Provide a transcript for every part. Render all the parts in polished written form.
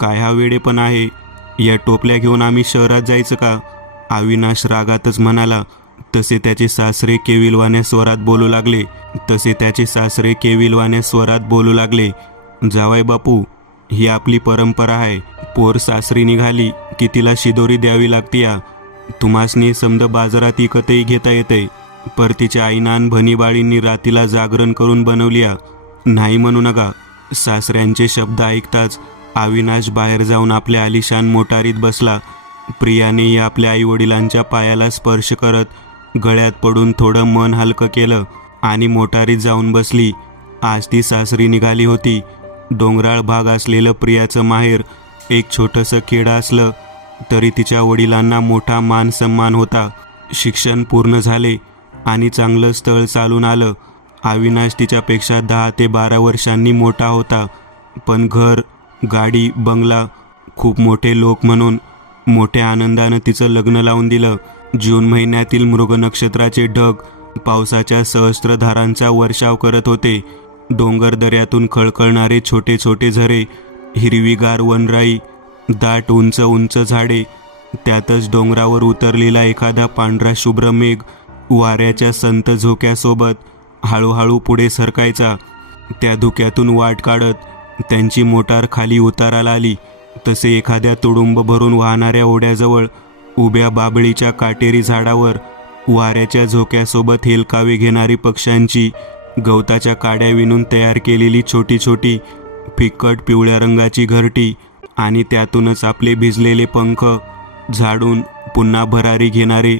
काय हा वेडेपण आहे? या टोपल्या घेऊन आम्ही शहरात जायचं का? अविनाश रागातच म्हणाला. तसे त्याचे सासरे केविलवाण्या स्वरात बोलू लागले. जावई बापू, ही आपली परंपरा आहे. पोर सासरी निघाली की तिला शिदोरी द्यावी लागते. या तुम्हासनी समद बाजारात इकतही घेता येते. परतीच्या आईना आणि भनीबाळींनी रातीला जागरण करून बनवली. नाही म्हणू नका. सासऱ्यांचे शब्द ऐकताच अविनाश बाहेर जाऊन आपल्या आलिशान मोटारीत बसला. प्रियानेही आपल्या आईवडिलांच्या पायाला स्पर्श करत गळ्यात पडून थोडं मन हलकं केलं आणि मोटारीत जाऊन बसली. आज ती सासरी निघाली होती. डोंगराळ भाग असलेलं प्रियाचं माहेर एक छोटंसं खेडं असलं तरी तिच्या वडिलांना मोठा मान सन्मान होता. शिक्षण पूर्ण झाले आणि चांगलं स्थळ चालून आलं. अविनाश तिच्यापेक्षा 10 ते 12 वर्षांनी मोठा होता, पण घर, गाडी, बंगला, खूप मोठे लोक म्हणून मोठ्या आनंदानं तिचं लग्न लावून दिलं. जून महिन्यातील मृग नक्षत्राचे ढग पावसाच्या सहस्त्रधारांचा वर्षाव करत होते. डोंगर दऱ्यातून खळखळणारे छोटे छोटे झरे, हिरवीगार वनराई, दाट उंच उंच झाडे, त्यातच डोंगरावर उतरलेला एखादा पांढरा शुभ्र मेघ वाऱ्याच्या संत झोक्यासोबत हळूहळू पुढे सरकायचा. त्या धुक्यातून वाट काढत त्यांची मोटार खाली उताराला आली. तसे एखाद्या तुडुंब भरून वाहणाऱ्या ओढ्याजवळ उभ्या बाबळीच्या काटेरी झाडावर वाऱ्याच्या झोक्यासोबत हेलकावे घेणारी पक्ष्यांची गवताच्या काड्या विणून तयार केलेली छोटी छोटी फिक्कट पिवळ्या रंगाची घरटी आणि त्यातूनच आपले भिजलेले पंख झाडून पुन्हा भरारी घेणारे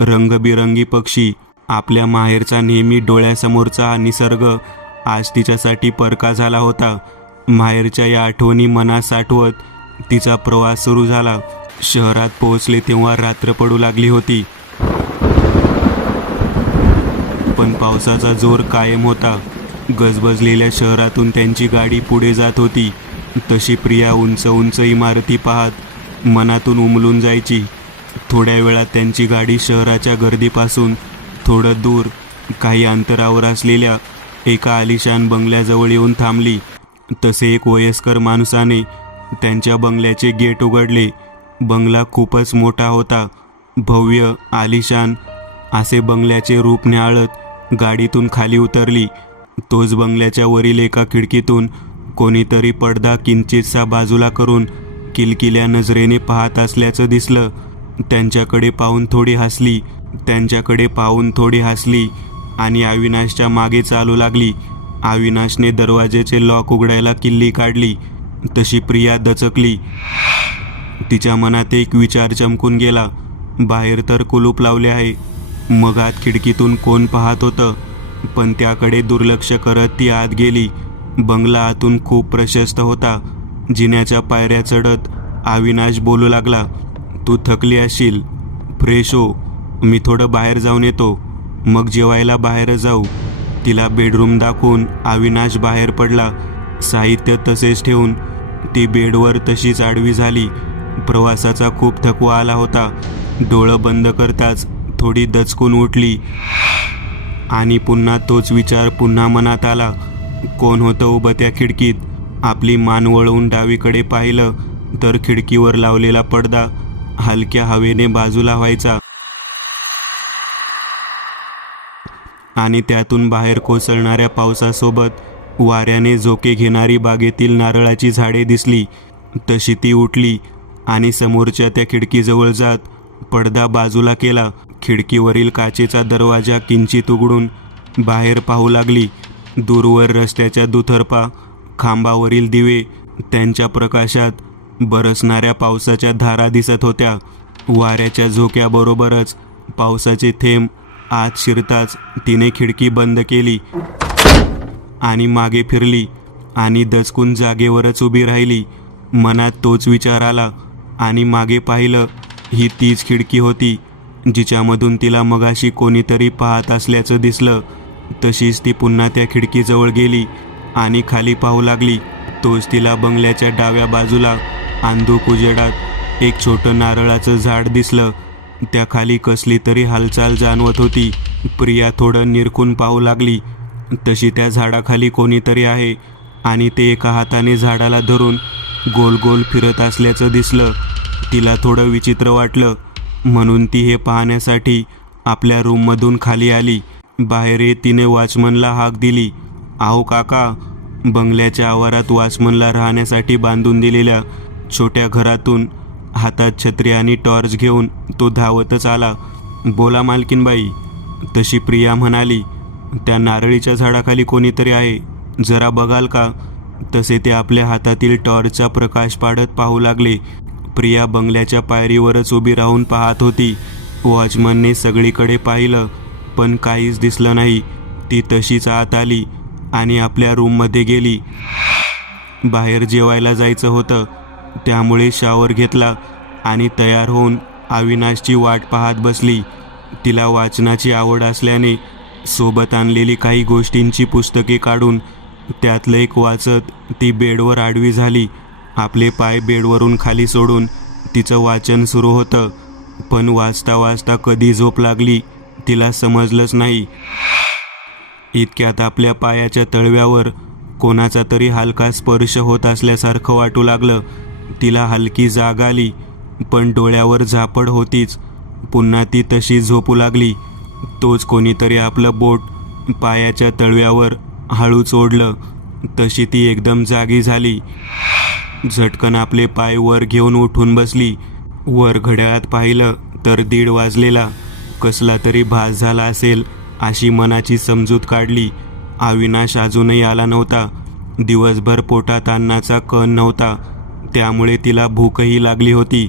रंगबिरंगी पक्षी. आपल्या माहेरचा नेहमी डोळ्यासमोरचा हा निसर्ग आज तिच्यासाठी परका झाला होता. माहेरच्या या आठवणी मनात साठवत तिचा प्रवास सुरू झाला. शहरात पोहोचले तेव्हा रात्र पडू लागली होती, पण पावसाचा जोर कायम होता. गजबजलेल्या शहरातून त्यांची गाडी पुढे जात होती तशी प्रिया उंच उंच इमारती पाहत मनातून उमलून जायची. थोड्या वेळात त्यांची गाडी शहराच्या गर्दीपासून थोडं दूर काही अंतरावर असलेल्या एका आलिशान बंगल्याजवळ येऊन थांबली. तसे एक वयस्कर माणसाने त्यांच्या बंगल्याचे गेट उघडले. बंगला खूपच मोठा होता. भव्य, आलिशान असे बंगल्याचे रूप न्याहाळत गाडीतून खाली उतरली. तोच बंगल्याच्या वरील एका खिडकीतून कोणीतरी पडदा किंचितसा बाजूला करून किलकिल्या नजरेने पाहत असल्याचं दिसलं. त्यांच्याकडे पाहून थोडी हसली आणि अविनाशच्या मागे चालू लागली. अविनाशने दरवाजेचे लॉक उघडायला किल्ली काढली तशी प्रिया दचकली. तिच्या मनात एक विचार चमकून गेला. बाहेर तर कुलूप लावले आहे, मग आत खिडकीतून कोण पाहत होतं? पण त्याकडे दुर्लक्ष करत ती आत गेली. बंगला आतून खूप प्रशस्त होता. जिन्याच्या पायऱ्या चढत अविनाश बोलू लागला. तू थकली असशील, फ्रेश हो, मी थोडं बाहेर जाऊन येतो, मग जेवायला बाहेर जाऊ. तिला बेडरूम दाखवून अविनाश बाहेर पडला. साहित्य तसेच ठेवून ती बेडवर तशीच आडवी झाली. प्रवासाचा खूप थकवा आला होता. डोळं बंद करताच थोडी दचकून उठली आणि पुन्हा तोच विचार पुन्हा मनात आला. कोण होतं उभं त्या खिडकीत? आपली मान वळवून डावीकडे पाहिलं तर खिडकीवर लावलेला पडदा हलक्या हवेने बाजूला व्हायचा आणि त्यातून बाहेर कोसळणाऱ्या पावसासोबत वाऱ्याने झोके घेणारी बागेतील नारळाची झाडे दिसली. तशी ती उठली आणि समोरच्या त्या खिडकीजवळ जात पडदा बाजूला केला. खिडकीवरील काचेचा दरवाजा किंचित उघडून बाहेर पाहू लागली. दूरवर रस्त्याच्या दुतर्फा खांबावरील दिवे, त्यांच्या प्रकाशात बरसणाऱ्या पावसाच्या धारा दिसत होत्या. वाऱ्याच्या झोक्याबरोबरच पावसाचे थेंब आत शिरताच तिने खिडकी बंद केली आणि मागे फिरली आणि दचकून जागेवरच उभी राहिली. मनात तोच विचार आला आणि मागे पाहिलं. ही तीच खिडकी होती जिच्यामधून तिला मगाशी कोणीतरी पाहत असल्याचं दिसलं. तशीच ती पुन्हा त्या खिडकीजवळ गेली आणि खाली पाहू लागली. तोच तिला बंगल्याच्या डाव्या बाजूला अंधुक उजेडात एक छोटं नारळाचं झाड दिसलं. त्या खाली कसली तरी हालचाल जाणवत होती. प्रिया थोडं निरखून पाहू लागली. तशी त्या झाडाखाली कोणीतरी आहे आणि ते एका हाताने झाडाला धरून गोल गोल फिरत असल्याचं दिसलं. तिला थोडं विचित्र वाटलं, म्हणून ती हे पाहण्यासाठी आपल्या रूममधून खाली आली. बाहेर येत तिने वॉचमनला हाक दिली. "आहो काका." बंगल्याच्या आवारात वॉचमनला राहण्यासाठी बांधून दिलेल्या छोट्या घरातून हातात छत्री आणि टॉर्च घेऊन तो धावतच आला. "बोला मालकीनबाई." तशी प्रिया म्हणाली, "त्या नारळीच्या झाडाखाली कोणीतरी आहे, जरा बघाल का?" तसे ते आपल्या हातातील टॉर्चचा प्रकाश पाडत पाहू लागले. प्रिया बंगल्याच्या पायरीवरच उभी राहून पाहत होती. वॉचमनने सगळीकडे पाहिलं, पण काहीच दिसलं नाही. ती तशीच आत आली आणि आपल्या रूममध्ये गेली. बाहेर जेवायला जायचं होतं, त्यामुळे शॉवर घेतला आणि तयार होऊन अविनाशची वाट पाहत बसली. तिला वाचनाची आवड असल्याने सोबत आणलेली काही गोष्टींची पुस्तके काढून त्यातलं एक वाचत ती बेडवर आडवी झाली. आपले पाय बेडवरून खाली सोडून तिचं वाचन सुरू होतं, पण वाचता वाचता कधी झोप लागली तिला समजलंच नाही. इतक्यात आपल्या पायाच्या तळव्यावर कोणाचा तरी हलका स्पर्श होत असल्यासारखं वाटू लागलं. तिला हलकी जाग आली, पण डोळ्यावर झापड होतीच. पुन्हा ती तशी झोपू लागली. तोच कोणीतरी आपलं बोट पायाच्या तळव्यावर हळूच ओढलं. तशी ती एकदम जागी झाली. झटकन आपले पाय वर घेऊन उठून बसली. वर घड्याळात पाहिलं तर 1:30 वाजलेला. कसला तरी भास झाला असेल अशी मनाची समजूत काढली. अविनाश अजूनही आला नव्हता. दिवसभर पोटात अन्नाचा कण नव्हता, त्यामुळे तिला भूकही लागली होती.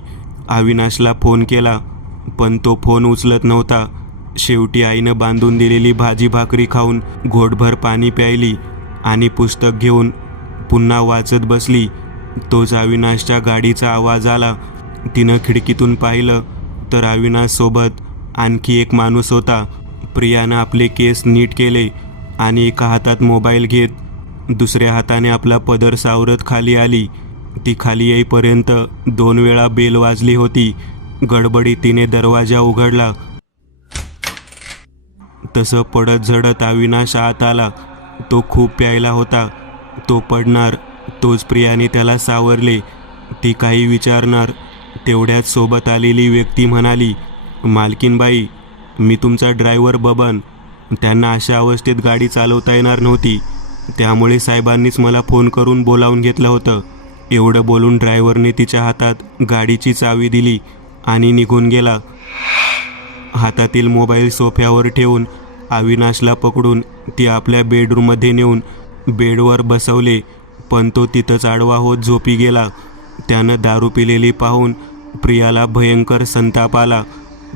अविनाशला फोन केला, पण तो फोन उचलत नव्हता. शेवटी आईनं बांधून दिलेली भाजी भाकरी खाऊन घोटभर पाणी प्यायली आणि पुस्तक घेऊन पुन्हा वाचत बसली. तोच अविनाशच्या गाडीचा आवाज आला. तिनं खिडकीतून पाहिलं तर अविनाशसोबत आणखी एक माणूस होता. प्रियानं आपले केस नीट केले आणि एका हातात मोबाईल घेत दुसऱ्या हाताने आपला पदर सावरत खाली आली. ती खाली येईपर्यंत 2 वेळा बेल वाजली होती. गडबडीत तिने दरवाजा उघडला. तसं पडत झडत अविनाश आत आला. तो खूप प्यायला होता. तो पडणार, तोच प्रियाने त्याला सावरले. ती काही विचारणार तेवढ्यात सोबत आलेली व्यक्ती म्हणाली, "मालकीनबाई, मी तुमचा ड्रायव्हर बबन. त्यांना अशा अवस्थेत गाडी चालवता येणार नव्हती, त्यामुळे साहेबांनीच मला फोन करून बोलावून घेतलं होतं." एवढं बोलून ड्रायव्हरने तिच्या हातात गाडीची चावी दिली आणि निघून गेला. हातातील मोबाईल सोफ्यावर ठेवून अविनाशला पकडून ती आपल्या बेडरूममध्ये नेऊन बेडवर बसवले, पण तो तिथंच आडवा होत झोपी गेला. त्यानं दारू पिलेली पाहून प्रियाला भयंकर संताप आला.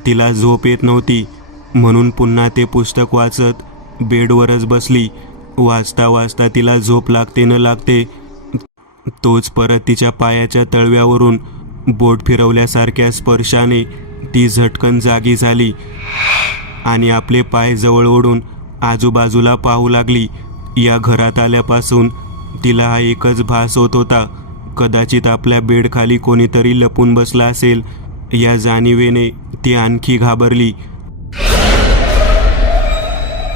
तिला झोप येत नव्हती, म्हणून पुन्हा ते पुस्तक वाचत बेडवरच बसली. वाचता वाचता तिला झोप लागते न लागते तोच परत तिच्या पायाच्या तळव्यावरून बोट फिरवल्यासारख्या स्पर्शाने ती झटकन जागी झाली आणि आपले पाय जवळ ओढून आजूबाजूला पाहू लागली. या घरात आल्यापासून तिला हा एकच भास होत होता, कदाचित आपल्या बेडखाली कोणीतरी लपून बसला असेल. या जाणीवेने ती आणखी घाबरली.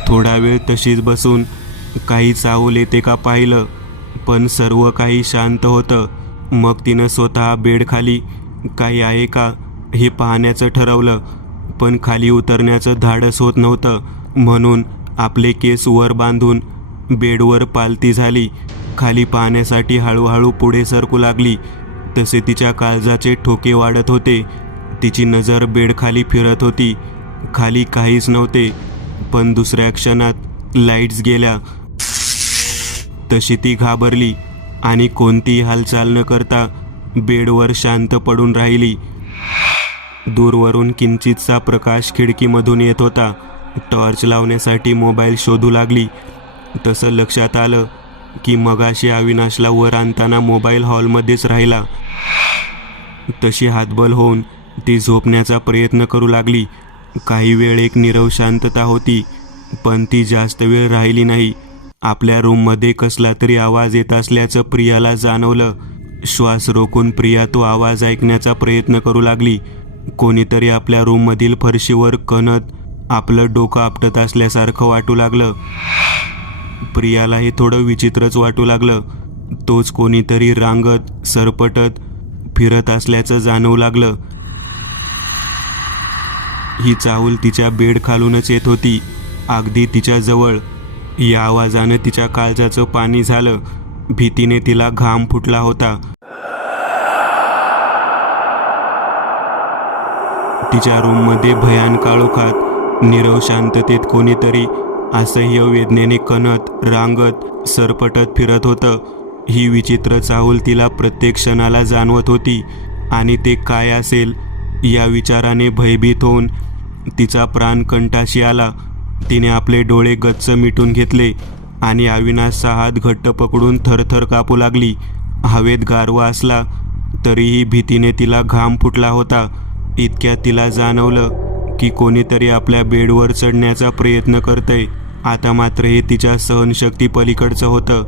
थोडा वेळ तशीच बसून काही चाहूल येते का पाहिलं, पण सर्व काही शांत होतं. मग तिनं स्वतः बेडखाली काही आहे का हे पाहण्याचं ठरवलं, पण खाली उतरण्याचं धाडस होत नव्हतं. म्हणून आपले केस वर बांधून बेडवर पालती झाली. खाली पाहण्यासाठी हळूहळू पुढे सरकू लागली. तसे तिच्या काळजाचे ठोके वाढत होते. तिची नजर बेडखाली फिरत होती. खाली काहीच नव्हते, पण दुसऱ्या क्षणात लाईट्स गेल्या. तशी ती घाबरली आणि कोणतीही हालचाल न करता बेडवर शांत पडून राहिली. दूरवरून किंचितसा प्रकाश खिडकीमधून येत होता. टॉर्च लावण्यासाठी मोबाईल शोधू लागली. तसं लक्षात आलं की मगाशी अविनाशला वर आणताना मोबाईल हॉलमध्येच राहिला. तशी हातबल होऊन ती झोपण्याचा प्रयत्न करू लागली. काही वेळ एक नीरव शांतता होती, पण ती जास्त वेळ राहिली नाही. आपल्या रूममध्ये कसला तरी आवाज येत असल्याचं प्रियाला जाणवलं. श्वास रोखून प्रिया तो आवाज ऐकण्याचा प्रयत्न करू लागली. कोणीतरी आपल्या रूममधील फरशीवर कणत आपलं डोकं आपटत असल्यासारखं वाटू लागलं. प्रियाला हे थोडं विचित्रच वाटू लागलं. तोच कोणीतरी रांगत सरपटत फिरत असल्याचं जाणवू लागलं. ही चाहूल तिच्या बेड खालूनच येत होती, अगदी तिच्या जवळ. या आवाजानं तिच्या काळजाचं पाणी झालं. भीतीने तिला घाम फुटला होता. तिच्या रूममध्ये भयान काळोखात नीरव शांततेत कोणीतरी असह्य वेदनेने कणत रांगत सरपटत फिरत होतं. ही विचित्र चाहूल तिला प्रत्येक क्षणाला जाणवत होती आणि ते काय असेल या विचाराने भयभीत होऊन तिचा प्राण कंठाशी आला. तिने आपले डोळे गच्च मिटून घेतले आणि अविनाशचा हात घट्ट पकडून थरथर कापू लागली. हवेत गारवा असला तरीही भीतीने तिला घाम फुटला होता. इतक्यात तिला जाणवलं की कोणीतरी आपल्या बेडवर चढण्याचा प्रयत्न करतंय. आता मात्र हे तिच्या सहनशक्ती पलीकडचं होतं.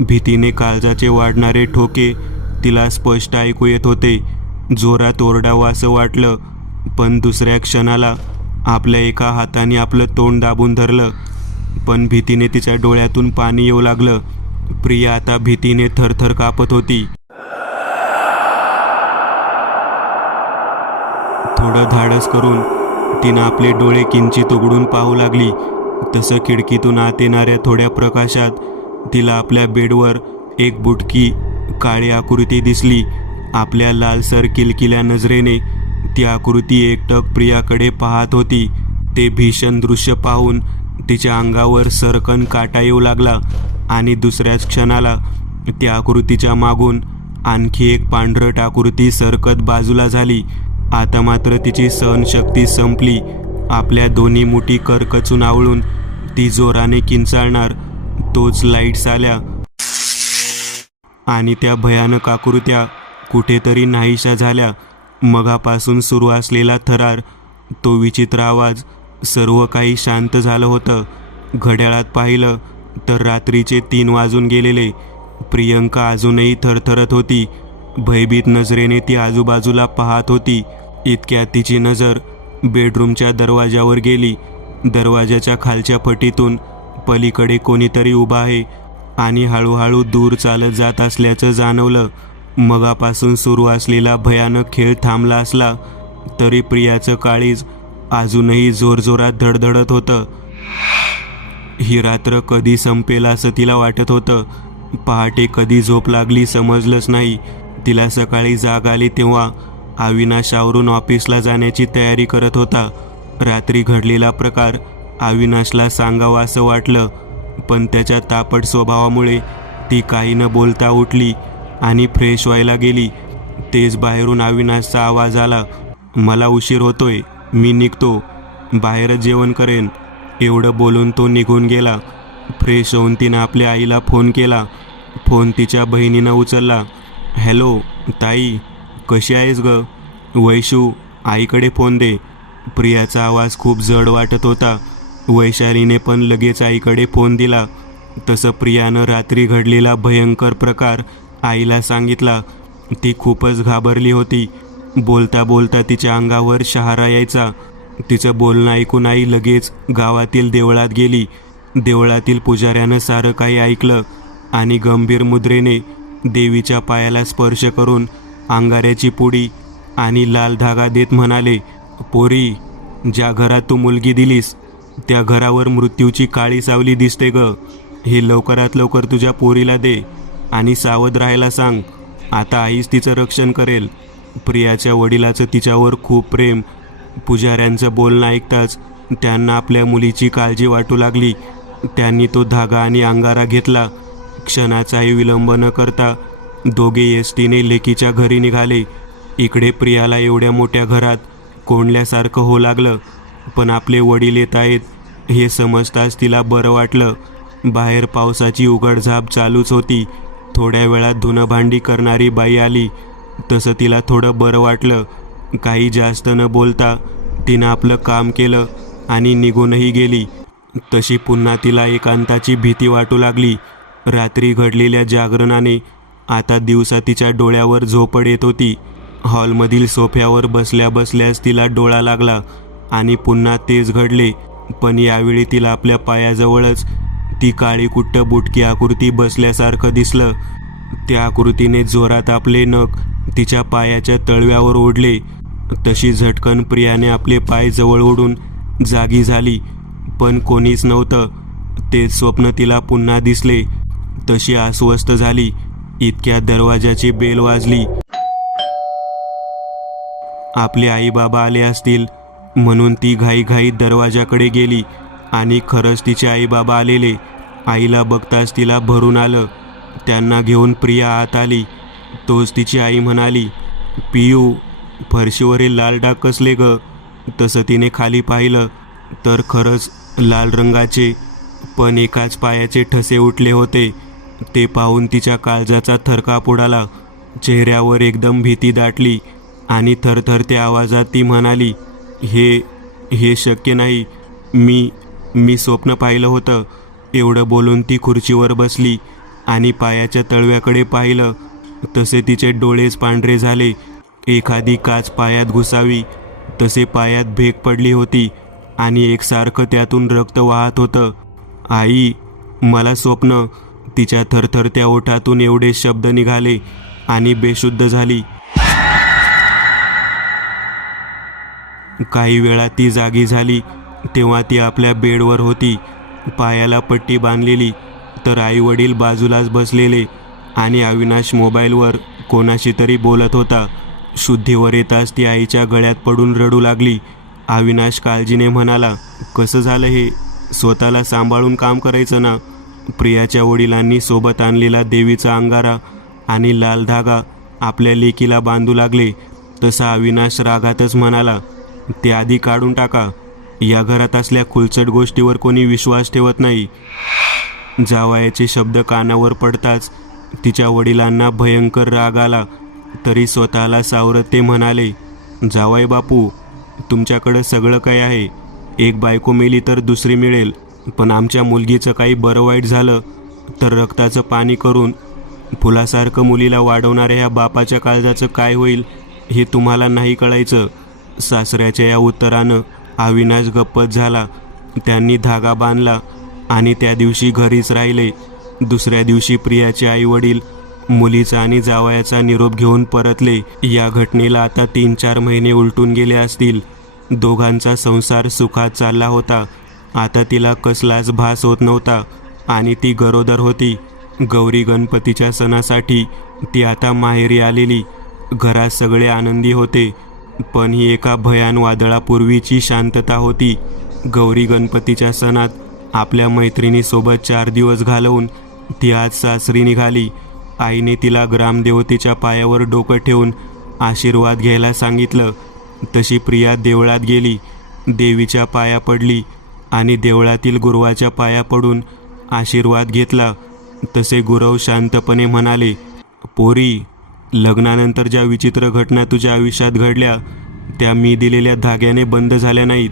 भीतीने काळजाचे वाढणारे ठोके तिला स्पष्ट ऐकू येत होते. जोरात ओरडावं असं वाटलं, पण दुसऱ्या क्षणाला आपल्या एका हाताने आपलं तोंड दाबून धरलं. पण भीतीने तिच्या डोळ्यातून पाणी येऊ लागलं. प्रिया आता भीतीने थरथर कापत होती. थोडं धाडस करून तिनं आपले डोळे किंचित उघडून पाहू लागली. तसं खिडकीतून आत येणाऱ्या थोड्या प्रकाशात तिला आपल्या बेडवर एक बुटकी काळी आकृती दिसली. आपल्या लालसर किलकिल्या नजरेने ती आकृती एकटक प्रियाकडे पाहत होती. ते भीषण दृश्य पाहून तिच्या अंगावर सरकन काटा येऊ लागला आणि दुसऱ्याच क्षणाला त्या आकृतीच्या मागून आणखी एक पांढरट आकृती सरकत बाजूला झाली. आता मात्र तिची सहनशक्ती संपली. आपल्या दोन्ही मुठी करकचून आवळून ती जोराने किंचाळणार तोच लाईट्स आल्या आणि त्या भयानक आकृत्या कुठेतरी नाहीशा झाल्या. मगापासून सुरू असलेला थरार, तो विचित्र आवाज, सर्व काही शांत झालं होतं. घड्याळात पाहिलं तर रात्रीचे 3 वाजून गेलेले. प्रियंका अजूनही थरथरत होती. भयभीत नजरेने ती आजूबाजूला पाहत होती. इतक्यात तिची नजर बेडरूमच्या दरवाजावर गेली. दरवाजाच्या खालच्या फटीतून पलीकडे कोणीतरी उभा आहे आणि हळूहळू दूर चालत जात असल्याचं जाणवलं. मगापासून सुरू असलेला भयानक खेळ थांबला असला तरी प्रियाचं काळीज अजूनही जोरजोरात धडधडत होतं. ही रात्र कधी संपेल असं तिला वाटत होतं. पहाटे कधी झोप लागली समजलंच नाही. तिला सकाळी जाग आली तेव्हा अविनाश आवरून ऑफिसला जाण्याची तयारी करत होता. रात्री घडलेला प्रकार अविनाशला सांगावा असं वाटलं, पण त्याच्या तापट स्वभावामुळे ती काही न बोलता उठली आणि फ्रेश व्हायला गेली. तेच बाहेरून अविनाशचा आवाज आला, मला उशीर होतोय, मी निघतो, बाहेरच जेवण करेन. एवढं बोलून तो निघून गेला. फ्रेश होऊन तिनं आपल्या आईला फोन केला. फोन तिच्या बहिणीनं उचलला. हॅलो ताई, कशी आहेस ग? वैशू, आईकडे फोन दे. प्रियाचा आवाज खूप जड वाटत होता. वैशालीने पण लगेच आईकडे फोन दिला. तसं प्रियानं रात्री घडलेला भयंकर प्रकार आईला सांगितला. ती खूपच घाबरली होती. बोलता बोलता तिच्या अंगावर शहारा यायचा. तिचं बोलणं ऐकून आई लगेच गावातील देवळात गेली. देवळातील पुजाऱ्यानं सारं काही ऐकलं आणि गंभीर मुद्रेने देवीच्या पायाला स्पर्श करून अंगाऱ्याची पुडी आणि लाल धागा देत म्हणाले, पोरी, ज्या घरात तू मुलगी दिलीस त्या घरावर मृत्यूची काळी सावली दिसते ग. हे लवकरात लवकर तुझ्या पोरीला दे आणि सावध राहायला सांग. आता आईच तिचं रक्षण करेल. प्रियाच्या वडिलाचं तिच्यावर खूप प्रेम. पुजाऱ्यांचं बोलणं ऐकताच त्यांना आपल्या मुलीची काळजी वाटू लागली. त्यांनी तो धागा आणि अंगारा घेतला. क्षणाचाही विलंब न करता दोघे एसटीने लेकीच्या घरी निघाले. इकडे प्रियाला एवढ्या मोठ्या घरात कोंडल्यासारखं होऊ लागलं, पण आपले वडील येत आहेत हे समजताच तिला बरं वाटलं. बाहेर पावसाची उघडझाप चालूच होती. थोड्या वेळात धुणं भांडी करणारी बाई आली. तसं तिला थोडं बरं वाटलं. काही जास्त न बोलता तिनं आपलं काम केलं आणि निघूनही गेली. तशी पुन्हा तिला एकांताची भीती वाटू लागली. रात्री घडलेल्या जागरणाने आता दिवसा तिच्या डोळ्यावर झोपड येत होती. हॉलमधील सोफ्यावर बसल्या बसल्याच तिला डोळा लागला आणि पुन्हा तेच घडले. पण यावेळी तिला आपल्या पायाजवळच ती काळी कुट्ट बुटकी आकृती बसल्यासारखं दिसलं. त्या आकृतीने जोरात आपले नख तिच्या पायाच्या तळव्यावर ओढले. तशी झटकन प्रियाने आपले पाय जवळ ओढून जागी झाली, पण कोणीच नव्हतं. ते स्वप्न तिला पुन्हा दिसले. तशी अस्वस्थ झाली. इतक्या दरवाजाची बेल वाजली. आपले आई बाबा आले असतील म्हणून ती घाईघाईत दरवाजाकडे गेली आणि खरंच तिचे आई बाबा आलेले. आईला बघताच तिला भरून आलं. त्यांना घेऊन प्रिया आत आली. तोच तिची आई म्हणाली, पियू, फरशीवरील लाल डाग कसले ग? तसं तिने खाली पाहिलं तर खरंच लाल रंगाचे, पण एकाच पायाचे ठसे उठले होते. ते पाहून तिच्या काळजाचा थरकाप उडाला. चेहऱ्यावर एकदम भीती दाटली आणि थरथरत्या आवाजात ती म्हणाली, हे शक्य नाही. मी स्वप्न पाहिलं होतं. एवढं बोलून ती खुर्चीवर बसली आणि पायाच्या तळव्याकडे पाहिलं. तसे तिचे डोळेच पांढरे झाले. एखादी काच पायात घुसावी तसे पायात भेग पडली होती आणि एकसारखं त्यातून रक्त वाहत होतं. आई, मला स्वप्न. तिच्या थरथरत्या ओठातून एवढे शब्द निघाले आणि बेशुद्ध झाली. काही वेळा ती जागी झाली तेव्हा ती आपल्या बेडवर होती, पायाला पट्टी बांधलेली. तर आई वडील बाजूलाच बसलेले आणि अविनाश मोबाईलवर कोणाशी तरी बोलत होता. शुद्धीवर येताच ती आईच्या गळ्यात पडून रडू लागली. अविनाश काळजीने म्हणाला, कसं झालं हे? स्वतःला सांभाळून काम करायचं ना. प्रियाच्या वडिलांनी सोबत आणलेला देवीचा अंगारा आणि लाल धागा आपल्या लेकीला बांधू लागले. तसा अविनाश रागातच म्हणाला, ते आधी काढून टाका. या घरात असल्या खुलचट गोष्टीवर कोणी विश्वास ठेवत नाही. जावयाचे शब्द कानावर पडताच तिच्या वडिलांना भयंकर राग आला. तरी स्वतःला सावरत ते म्हणाले, जावई बापू, तुमच्याकडं सगळं काही आहे. एक बायको मेली तर दुसरी मिळेल, पण आमच्या मुलगीचं काही बरं वाईट झालं तर रक्ताचं पाणी करून फुलासारखं मुलीला वाढवणाऱ्या ह्या बापाच्या काळजाचं काय होईल हे तुम्हाला नाही कळायचं. सासऱ्याच्या या उत्तरानं अविनाश गप्पच झाला. त्यांनी धागा बांधला आणि त्या दिवशी घरीच राहिले. दुसऱ्या दिवशी प्रियाचे आई वडील मुलीचा आणि जावयाचा निरोप घेऊन परतले. या घटनेला आता 3-4 महिने उलटून गेले असतील. दोघांचा संसार सुखात चालला होता. आता तिला कसलाच भास होत नव्हता आणि ती गरोदर होती. गौरी गणपतीच्या सणासाठी ती आता माहेरी आलेली. घरात सगळे आनंदी होते, पण ही एका भयान वादळापूर्वीची शांतता होती. गौरी गणपतीच्या सणात आपल्या मैत्रिणीसोबत 4 दिवस घालवून ती आज सासरी निघाली. आईने तिला ग्रामदेवतेच्या पायावर डोकं ठेवून आशीर्वाद घ्यायला सांगितलं. तशी प्रिया देवळात गेली, देवीच्या पाया पडली आणि देवळातील गुरुवाच्या पाया पडून आशीर्वाद घेतला. तसे गुरव शांतपणे म्हणाले, पोरी, लग्नानंतर ज्या विचित्र घटना तुझ्या आयुष्यात घडल्या त्या मी दिलेल्या धाग्याने बंद झाल्या नाहीत.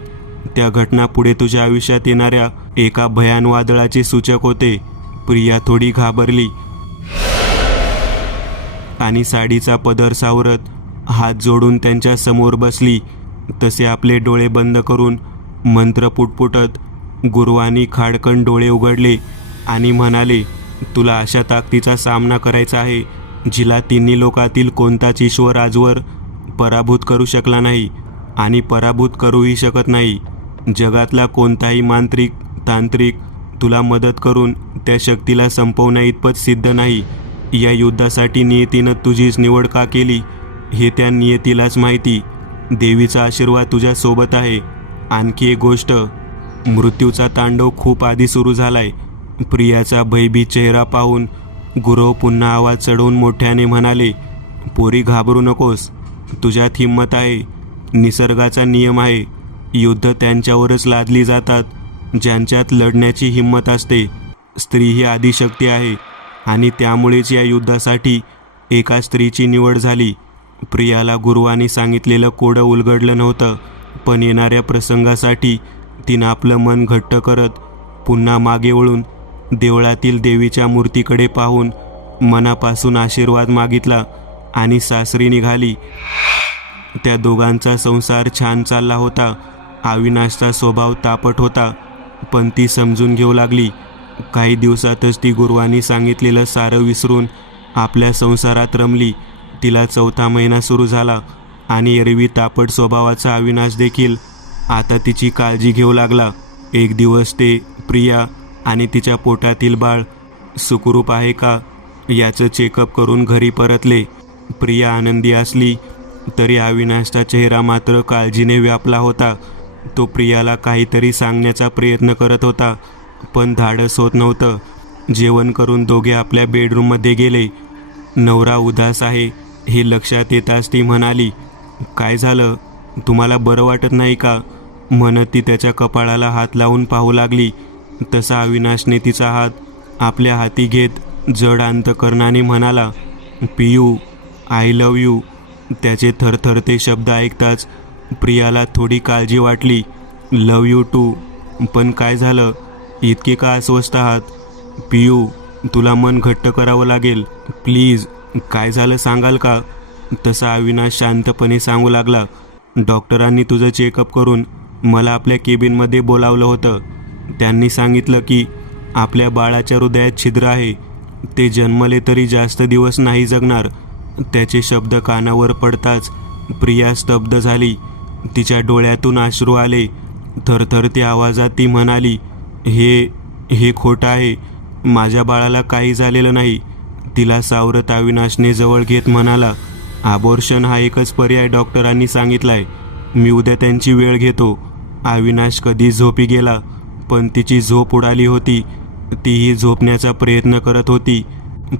त्या घटना पुढे तुझ्या आयुष्यात येणाऱ्या एका भयान वादळाचे सूचक होते. प्रिया थोडी घाबरली आणि साडीचा पदर सावरत हात जोडून त्यांच्या समोर बसली. तसे आपले डोळे बंद करून मंत्र पुटपुटत गुरुवानी खाडकन डोळे उघडले आणि म्हणाले, तुला अशा ताकदीचा सामना करायचा आहे जिला तिन्ही लोकातील कोणताच ईश्वर आजवर पराभूत करू शकला नाही आणि पराभूत करूही शकत नाही. जगातला कोणताही मांत्रिक तांत्रिक तुला मदत करून त्या शक्तीला संपवण्या इतपत सिद्ध नाही. या युद्धासाठी नियतीनं तुझीच निवड का केली हे त्या नियतीलाच माहिती. देवीचा आशीर्वाद तुझ्या सोबत आहे. आणखी एक गोष्ट, मृत्यूचा तांडव खूप आधी सुरू झालाय. प्रियाचा भयभीत चेहरा पाहून गुरव पुन्हा आवाज चढवून मोठ्याने म्हणाले, पोरी, घाबरू नकोस. तुझ्यात हिंमत आहे. निसर्गाचा नियम आहे. युद्ध त्यांच्यावरच लादली जातात ज्यांच्यात लढण्याची हिंमत असते. स्त्री ही आदिशक्ती आहे आणि त्यामुळेच या युद्धासाठी एका स्त्रीची निवड झाली. प्रियाला गुरुवानी सांगितलेलं कोडं उलगडलं नव्हतं, पण येणाऱ्या प्रसंगासाठी तिनं आपलं मन घट्ट करत पुन्हा मागे वळून देवळातील देवीच्या मूर्तीकडे पाहून मनापासून आशीर्वाद मागितला आणि सासरी निघाली. त्या दोघांचा संसार छान चालला होता. अविनाशचा स्वभाव तापट होता, पण ती समजून घेऊ लागली. काही दिवसातच ती गुरुवानी सांगितलेलं सारं विसरून आपल्या संसारात रमली. तिला 4था महिना सुरू झाला आणि एरवी तापट स्वभावाचा अविनाश देखील आता तिची काळजी घेऊ लागला. एक दिवस ते प्रिया आणि तिच्या पोटातील बाळ सुखरूप आहे का याचं चेकअप करून घरी परतले. प्रिया आनंदी असली तरी अविनाशचा चेहरा मात्र काळजीने व्यापला होता. तो प्रियाला काहीतरी सांगण्याचा प्रयत्न करत होता, पण धाडस होत नव्हतं. जेवण करून दोघे आपल्या बेडरूममध्ये गेले. नवरा उदास आहे हे लक्षात येताच ती म्हणाली, काय झालं, तुम्हाला बरं वाटत नाही का? म्हणत ती त्याच्या कपाळाला हात लावून पाहू लागली. तसा अविनाशने तिचा हात आपल्या हाती घेत जड अंतकरणाने म्हणाला, पियू, आय लव्ह यू. त्याचे थरथरते शब्द ऐकताच प्रियाला थोडी काळजी वाटली. Love you too. पण काय झालं, इतके का अस्वस्थ आहात? पियू, तुला मन घट्ट करावं लागेल, प्लीज. काय झालं सांगाल का? तसा अविनाश शांतपणे सांगू लागला, डॉक्टरांनी तुझं चेकअप करून मला आपल्या केबिनमध्ये बोलावलं होतं. त्यांनी सांगितलं की आपल्या बाळाच्या हृदयात छिद्र आहे. ते जन्मले तरी जास्त दिवस नाही जगणार. त्याचे शब्द कानावर पडताच प्रिया स्तब्ध झाली. तिच्या डोळ्यातून अश्रू आले. थरथरत्या आवाजात ती म्हणाली, हे खोटं आहे. माझ्या बाळाला काही झालेलं नाही. तिला सावरत अविनाशने जवळ घेत म्हणाला, अबॉर्शन हा एकच पर्याय डॉक्टरांनी सांगितलाय. मी उद्या त्यांची वेळ घेतो. अविनाश कधी झोपी गेला, पण तिची झोप उडाली होती. तीही झोपण्याचा प्रयत्न करत होती,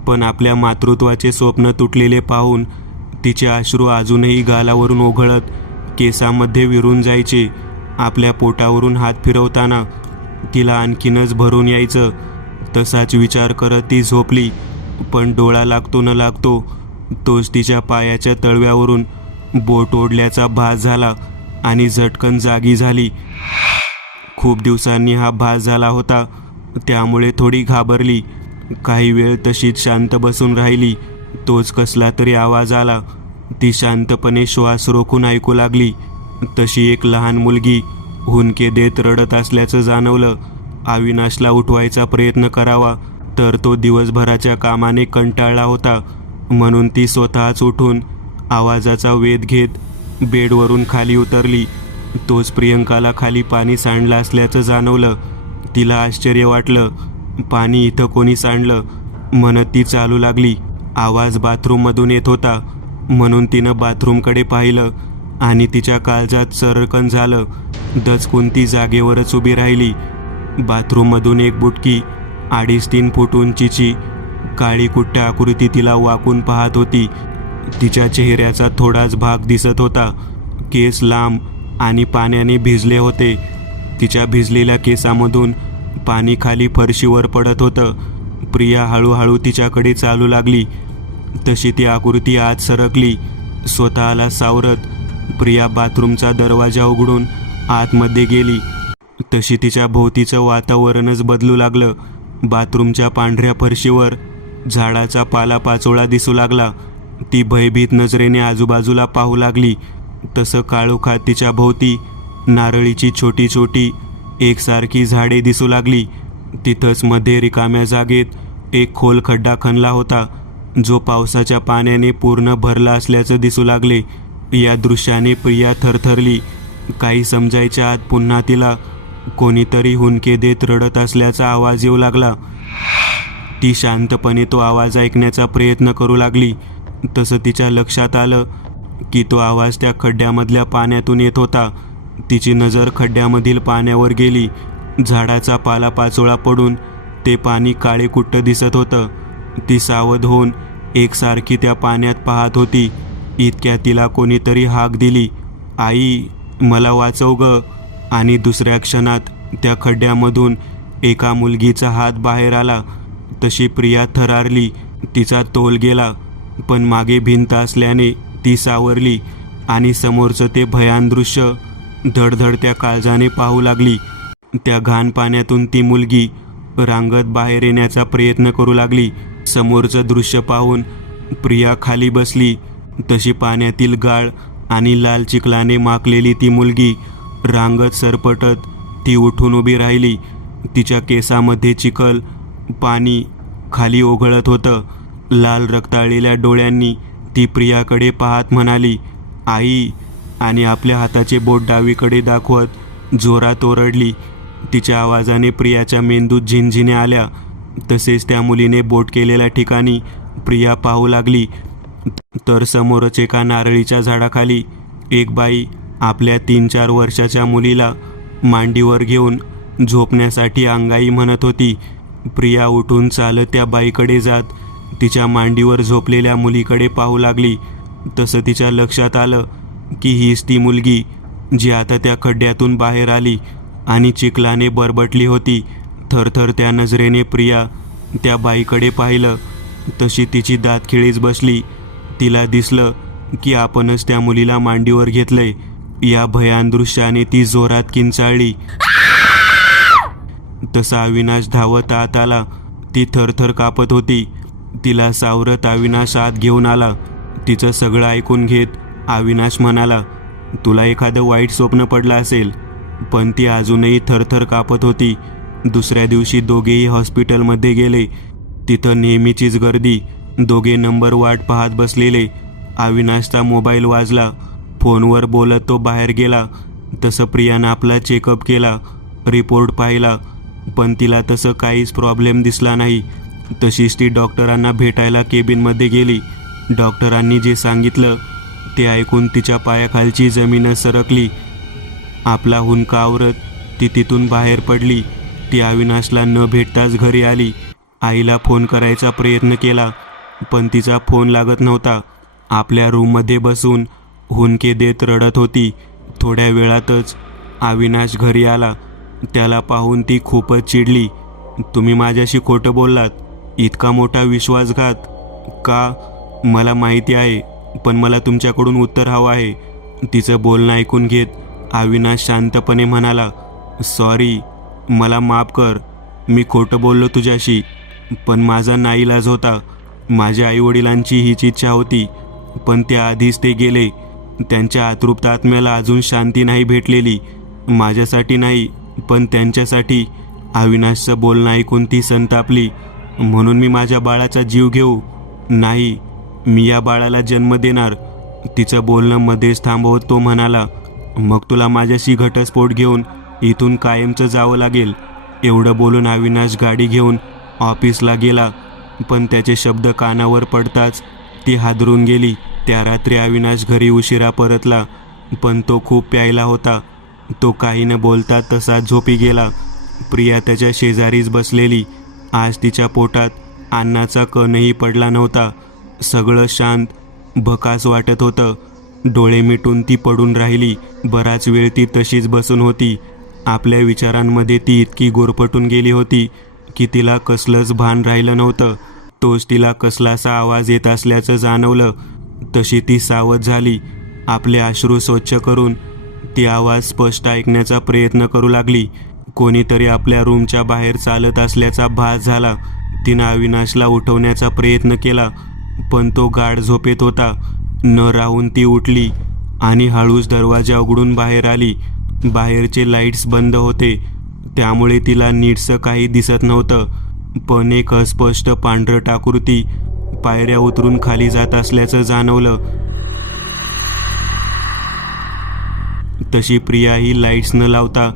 पण आपल्या मातृत्वाचे स्वप्न तुटलेले पाहून तिचे अश्रू अजूनही गालावरून ओघळत केसामध्ये विरून जायचे. आपल्या पोटावरून हात फिरवताना तिला आणखीनच भरून यायचं. तसाच विचार करत ती झोपली. पण डोळा लागतो न लागतो तोच तिच्या पायाच्या तळव्यावरून बोट ओढल्याचा भास झाला आणि झटकन जागी झाली. खूप दिवसांनी हा भास झाला होता, त्यामुळे थोडी घाबरली. काही वेळ तशीच शांत बसून राहिली. तोच कसला तरी आवाज आला. ती शांतपणे श्वास रोखून ऐकू लागली. तशी एक लहान मुलगी हुंदके देत रडत असल्याचं जाणवलं. अविनाशला उठवायचा प्रयत्न करावा तर तो दिवसभराच्या कामाने कंटाळला होता, म्हणून ती स्वतःच उठून आवाजाचा वेध घेत बेडवरून खाली उतरली. तोच प्रियंकाला खाली पाणी सांडलं असल्याचं जाणवलं. तिला आश्चर्य वाटलं. पाणी इथं कोणी सांडलं म्हणत ती चालू लागली. आवाज बाथरूममधून येत होता, म्हणून तिनं बाथरूमकडे पाहिलं आणि तिच्या काळजात सर्रकन झालं. दचकून ती जागेवरच उभी राहिली. बाथरूममधून एक बुटकी 2.5-3 फूट उंचीची काळी कुट्ट आकृती तिला वाकून पाहत होती. तिच्या चेहऱ्याचा थोडाच भाग दिसत होता. केस लांब आणि पाण्याने भिजले होते. तिच्या भिजलेल्या केसामधून पाणी खाली फरशीवर पडत होतं. प्रिया हळूहळू तिच्याकडे चालू लागली. तशी ती आकृती आत सरकली. स्वतःला सावरत प्रिया बाथरूमचा दरवाजा उघडून आतमध्ये गेली. तशी तिच्या भोवतीचं वातावरणच बदलू लागलं. बाथरूमच्या पांढऱ्या फरशीवर झाडाचा पालापाचोळा दिसू लागला. ती भयभीत नजरेने आजूबाजूला पाहू लागली. तसं काळोखात तिच्या भोवती नारळीची छोटी छोटी एकसारखी झाडे दिसू लागली. तिथंच मध्ये रिकाम्या जागेत एक खोल खड्डा खणला होता, जो पावसाच्या पाण्याने पूर्ण भरला असल्याचं दिसू लागले. या दृश्याने प्रिया थरथरली. काही समजायच्या आत पुन्हा तिला कोणीतरी हुंदके देत रडत असल्याचा आवाज येऊ लागला. ती शांतपणे तो आवाज ऐकण्याचा प्रयत्न करू लागली. तसं तिच्या लक्षात आलं की तो आवाज त्या खड्ड्यामधल्या पाण्यातून येत होता. तिची नजर खड्ड्यामधील पाण्यावर गेली. झाडाचा पालापाचोळा पडून ते पाणी काळेकुट्ट दिसत होतं. ती सावध होऊन एकसारखी त्या पाण्यात पाहत होती. इतक्या तिला कोणीतरी हाक दिली, आई, मला वाचव ग. आणि दुसऱ्या क्षणात त्या खड्ड्यामधून एका मुलगीचा हात बाहेर आला. तशी प्रिया थरारली. तिचा तोल गेला, पण मागे भिंत असल्याने ती सावरली आणि समोरचं ते भयान दृश्य धडधडत्या काळजाने पाहू लागली. त्या घाण पाण्यातून ती मुलगी रांगत बाहेर येण्याचा प्रयत्न करू लागली. समोरचं दृश्य पाहून प्रिया खाली बसली. तशी पाण्यातील गाळ आणि लाल चिखलाने माखलेली ती मुलगी रांगत सरपटत ती उठून उभी राहिली. तिच्या केसामध्ये चिखल पाणी खाली ओघळत होतं. लाल रक्ताळलेल्या डोळ्यांनी ती प्रियाकडे पाहत म्हणाली, आई, आणि आपल्या हाताचे बोट डावीकडे दाखवत जोरात ओरडली. तिच्या आवाजाने प्रियाच्या मेंदूत झिंझिण्या आल्या. तसेच त्या मुलीने बोट केलेल्या ठिकाणी प्रिया पाहू लागली तर समोरच एका नारळीच्या झाडाखाली एक बाई आपल्या 3-4 वर्षाच्या मुलीला मांडीवर घेऊन झोपण्यासाठी अंगाई म्हणत होती. प्रिया उठून चालत त्या बाईकडे जात तिच्या मांडीवर झोपलेल्या मुलीकडे पाहू लागली. तसं तिच्या लक्षात आलं की हीच ती मुलगी जी आता त्या खड्ड्यातून बाहेर आली आणि चिखलाने बरबटली होती. थरथर त्या नजरेने प्रिया त्या बाईकडे पाहिलं. तशी तिची दातखिळीच बसली. तिला दिसलं की आपणच त्या मुलीला मांडीवर घेतलंय. या भयान दृश्याने ती जोरात किंचाळली. तसा अविनाश धावत आत आला. ती थरथर कापत होती. तिला सावरत अविनाश आत घेऊन आला. तिचं सगळं ऐकून घेत अविनाश म्हणाला, तुला एखादं वाईट स्वप्न पडलं असेल. पण ती अजूनही थरथर कापत होती. दुसऱ्या दिवशी दोघेही हॉस्पिटलमध्ये गेले. तिथं नेहमीचीच गर्दी. दोघे नंबर वाट पाहत बसलेले. अविनाशचा मोबाईल वाजला. फोनवर बोलत तो बाहेर गेला. तसं प्रियानं आपला चेकअप केला, रिपोर्ट पाहिला, पण तिला तसं काहीच प्रॉब्लेम दिसला नाही. तशीच ती डॉक्टरांना भेटायला केबिनमध्ये गेली. डॉक्टरांनी जे सांगितलं ते ऐकून तिच्या पायाखालची जमीनच सरकली. आपला हुंदका आवरत ती तिथून बाहेर पडली. ती अविनाशला न भेटताच घरी आली. आईला फोन करायचा प्रयत्न केला, पण तिचा फोन लागत नव्हता. आपल्या रूममध्ये बसून हुंदके देत रडत होती. थोड्या वेळातच अविनाश घरी आला. त्याला पाहून ती खूपच चिडली. तुम्ही माझ्याशी खोटं बोललात. इतका मोठा विश्वासघात का? मला माहिती आहे, पण मला तुमच्याकडून उत्तर हवं आहे. तिचं बोलणं ऐकून घेत अविनाश शांतपणे म्हणाला, सॉरी, मला माफ कर. मी खोटं बोललो तुझ्याशी, पण माझा नाईलाज होता. माझ्या आईवडिलांची हीच इच्छा होती, पण त्याआधीच ते गेले. त्यांच्या अतृप्त आत्म्याला अजून शांती नाही भेटलेली. माझ्यासाठी नाही, पण त्यांच्यासाठी. अविनाशचं बोलणं ऐकून ती संतापली. म्हणून मी माझ्या बाळाचा जीव घेऊ? नाही, मी या बाळाला जन्म देणार. तिचं बोलणं मध्येच थांबवत तो म्हणाला, मग तुला माझ्याशी घटस्फोट घेऊन इथून कायमचं जावं लागेल. एवढं बोलून अविनाश गाडी घेऊन ऑफिसला गेला. पण त्याचे शब्द कानावर पडताच ती हादरून गेली. त्या रात्री अविनाश घरी उशिरा परतला, पण तो खूप प्यायला होता. तो काही न बोलता तसाच झोपी गेला. प्रिया त्याच्या शेजारीच बसलेली. आज तिच्या पोटात अन्नाचा कणही पडला नव्हता. सगळं शांत, भकास वाटत होतं. डोळे मिटून ती पडून राहिली. बराच वेळ ती तशीच बसून होती. आपल्या विचारांमध्ये ती इतकी गोरफटून गेली होती की तिला कसलंच भान राहिलं नव्हतं. तोच तिला कसलासा आवाज येत असल्याचं जाणवलं. तशी ती सावध झाली. आपले अश्रू स्वच्छ करून ती आवाज स्पष्ट ऐकण्याचा प्रयत्न करू लागली. कोणीतरी आपल्या रूमच्या बाहेर चालत असल्याचा भास झाला. तिनं अविनाशला उठवण्याचा प्रयत्न केला, पण तो गाढ झोपेत होता. न राहून ती उठली आणि हळूच दरवाजा उघडून बाहेर आली. बाहेरचे लाईट्स बंद होते, त्यामुळे तिला नीटसं काही दिसत नव्हतं. पण एक अस्पष्ट पांढरट आकृती पायऱ्या उतरून खाली जात असल्याचं जाणवलं. तशी प्रिया ही लाईट्स न लावता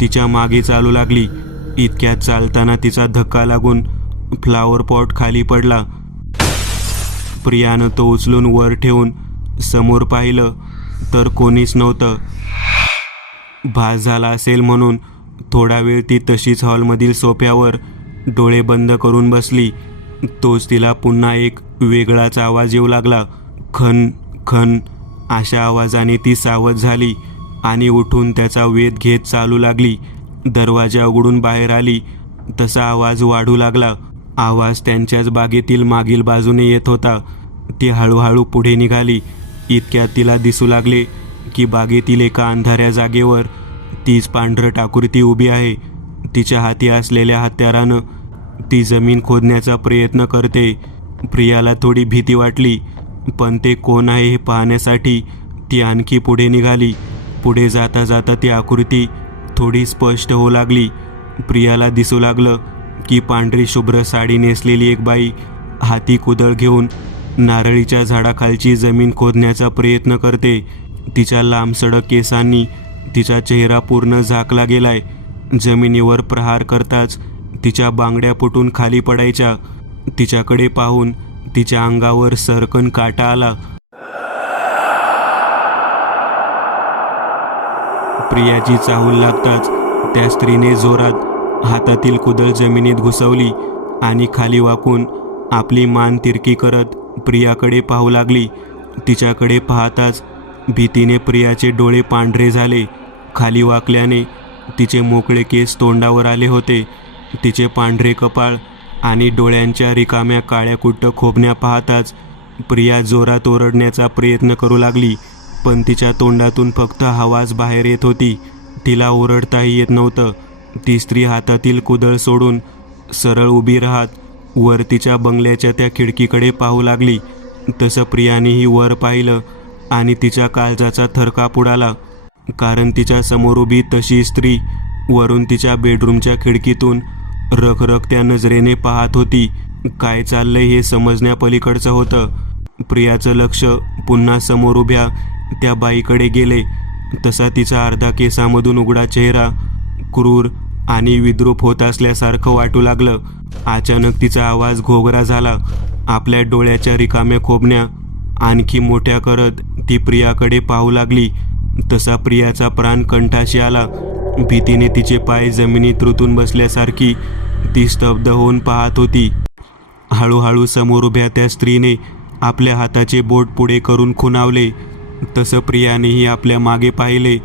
तिच्या मागे चालू लागली. इतक्यात चालताना तिचा धक्का लागून फ्लावर पॉट खाली पडला. प्रियानं तो उचलून वर ठेवून समोर पाहिलं तर कोणीच नव्हतं. भास झाला असेल म्हणून थोडा वेळ ती तशीच हॉलमधील सोफ्यावर डोळे बंद करून बसली. तोच तिला पुन्हा एक वेगळाच आवाज येऊ लागला. खन खन अशा आवाजाने ती सावध झाली आणि उठून त्याचा वेध घेत चालू लागली. दरवाजा उघडून बाहेर आली तसा आवाज वाढू लागला. आवाज त्यांच्याच बागेतील मागील बाजूने येत होता. ती हळूहळू पुढे निघाली. इतक्यात तिला दिसू लागले की बागेतील एका अंधाऱ्या जागेवर तीच पांढरट आकृती उभी आहे. तिच्या हाती असलेल्या हत्यारानं ती जमीन खोदण्याचा प्रयत्न करते. प्रियाला थोडी भीती वाटली, पण ते कोण आहे हे पाहण्यासाठी ती आणखी पुढे निघाली. पुढे जाता जाता ती आकृती थोडी स्पष्ट होऊ लागली. प्रियाला दिसू लागलं की पांढरी शुभ्र साडी नेसलेली एक बाई हाती कुदळ घेऊन नारळीच्या झाडाखालची जमीन खोदण्याचा प्रयत्न करते. तिच्या लांबसडक केसांनी तिचा चेहरा पूर्ण झाकला गेलाय. जमिनीवर प्रहार करताच तिच्या बांगड्या फुटून खाली पडायच्या. तिच्याकडे पाहून तिच्या अंगावर सरकन काटा आला. प्रियाची चाहूल लागताच त्या स्त्रीने जोरात हातातील कुदळ जमिनीत घुसवली आणि खाली वाकून आपली मान तिरकी करत प्रियाकडे पाहू लागली. तिच्याकडे पाहताच भीतीने प्रियाचे डोळे पांढरे झाले. खाली वाकल्याने तिचे मोकळे केस तोंडावर आले होते. तिचे पांढरे कपाळ आणि डोळ्यांच्या रिकाम्या काळ्या कुट्ट खोबण्या पाहताच प्रिया जोरात ओरडण्याचा प्रयत्न करू लागली, पण तिच्या तोंडातून फक्त आवाज बाहेर येत होती. तिला ओरडताही येत नव्हतं. ती स्त्री हातातील कुदळ सोडून सरळ उभी राहत वर तिच्या बंगल्याच्या त्या खिडकीकडे पाहू लागली. तसं प्रियानेही वर पाहिलं आणि तिच्या काळजाचा थरकाप उडाला, कारण तिच्या समोर उभी तशी स्त्री वरून तिच्या बेडरूमच्या खिडकीतून रखरखत्या नजरेने पाहत होती. काय चाललंय हे समजण्यापलीकडचं होतं. प्रियाचं लक्ष पुन्हा समोर उभ्या त्या बाईकडे गेले. तसा तिचा अर्धा केसामधून उघडा चेहरा क्रूर आणि विद्रूप होत असल्यासारखं वाटू लागलं. अचानक तिचा आवाज घोगरा झाला. आपल्या डोळ्याच्या रिकाम्या खोबण्या आणखी मोठ्या करत ती प्रियाकडे पाहू लागली. तसा प्रियाचा प्राण कंठाशी आला. भीतीने तिचे पाय जमिनीत रुतून बसल्यासारखी ती स्तब्ध होऊन पाहत होती. हळूहळू समोर उभ्या त्या स्त्रीने आपल्या हाताचे बोट पुढे करून खुणावले. तसं प्रियानेही आपल्या मागे पाहिले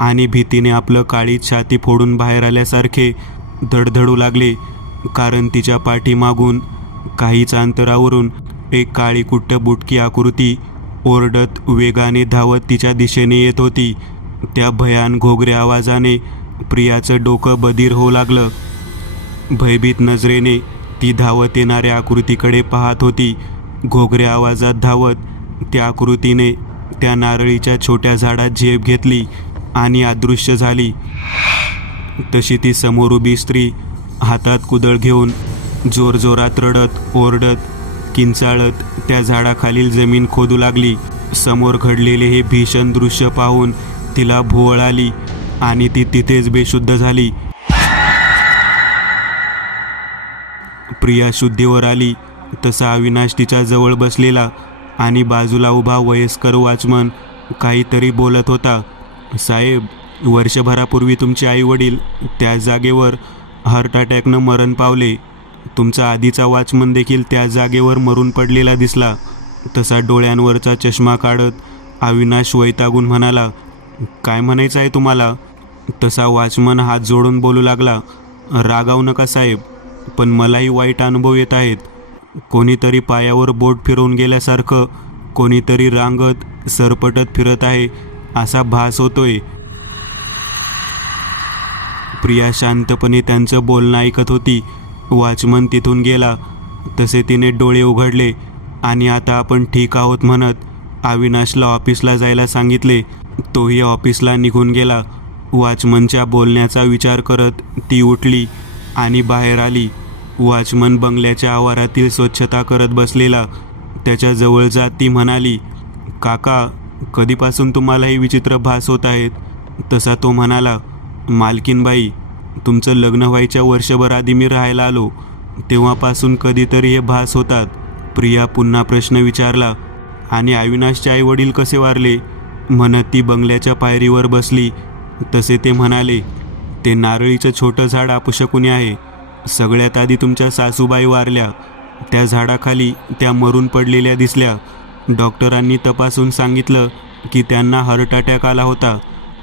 आणि भीतीने आपलं काळीच छाती फोडून बाहेर आल्यासारखे धडधडू लागले, कारण तिच्या पाठीमागून काहीच अंतरावरून एक काळी कुट्ट बुटकी आकृती ओरडत वेगाने धावत तिच्या दिशेने येत होती. त्या भयान घोगऱ्या आवाजाने प्रियाचं डोकं बधीर होऊ लागलं. भयभीत नजरेने ती धावत येणाऱ्या आकृतीकडे पाहत होती. घोगऱ्या आवाजात धावत त्या आकृतीने त्या नारळीच्या छोट्या झाडात झेप घेतली आणि अदृश्य झाली. तशी ती समोर उभी स्त्री हातात कुदळ घेऊन जोरजोरात रडत ओरडत किंचाळत त्या झाडाखालील जमीन खोदू लागली. समोर घडलेले हे भीषण दृश्य पाहून तिला भोवळ आली आणि ती तिथेच बेशुद्ध झाली. प्रिया शुद्धीवर आली तसा अविनाश तिच्या जवळ बसलेला आणि बाजूला उभा वयस्कर वॉचमन काहीतरी बोलत होता. साहेब, वर्षभरापूर्वी तुमचे आई वडील त्या जागेवर हार्ट अटॅकनं मरण पावले. तुमचा आधीचा वॉचमन देखील त्या जागेवर मरून पडलेला दिसला. तसा डोळ्यांवरचा चष्मा काढत अविनाश वैतागून म्हणाला, काय म्हणायचं आहे तुम्हाला? तसा वॉचमन हात जोडून बोलू लागला, रागावू नका साहेब, पण मलाही वाईट अनुभव येत आहेत. कोणीतरी पायावर बोट फिरवून गेल्यासारखं कोणीतरी रांगत सरपटत फिरत आहे असा भास होतोय. प्रिया शांतपणे त्यांचं बोलणं ऐकत होती. वॉचमन तिथून गेला तसे तिने डोळे उघडले आणि आता आपण ठीक आहोत म्हणत अविनाशला ऑफिसला जायला सांगितले. तोही ऑफिसला निघून गेला. वॉचमनच्या बोलण्याचा विचार करत ती उठली आणि बाहेर आली. वॉचमन बंगल्याच्या आवारातील स्वच्छता करत बसलेला. त्याच्या जवळ जात ती म्हणाली, काका, कधीपासून तुम्हाला ही विचित्र भास होत आहेत? तसा तो म्हणाला, मालकीनबाई, तुमचं लग्न व्हायच्या वर्षभर आधी मी राहायला आलो तेव्हापासून कधीतरी हे भास होतात. प्रिया पुन्हा प्रश्न विचारला, आणि अविनाशचे आई वडील कसे वारले? म्हणत ती बंगल्याच्या पायरीवर बसली. तसे ते म्हणाले, ते नारळीचं छोटं झाड अपशकुनी आहे. सगळ्यात आधी तुमच्या सासूबाई वारल्या. त्या झाडाखाली त्या मरून पडलेल्या दिसल्या. डॉक्टरांनी तपासून सांगितलं की त्यांना हार्ट अटॅक आला होता.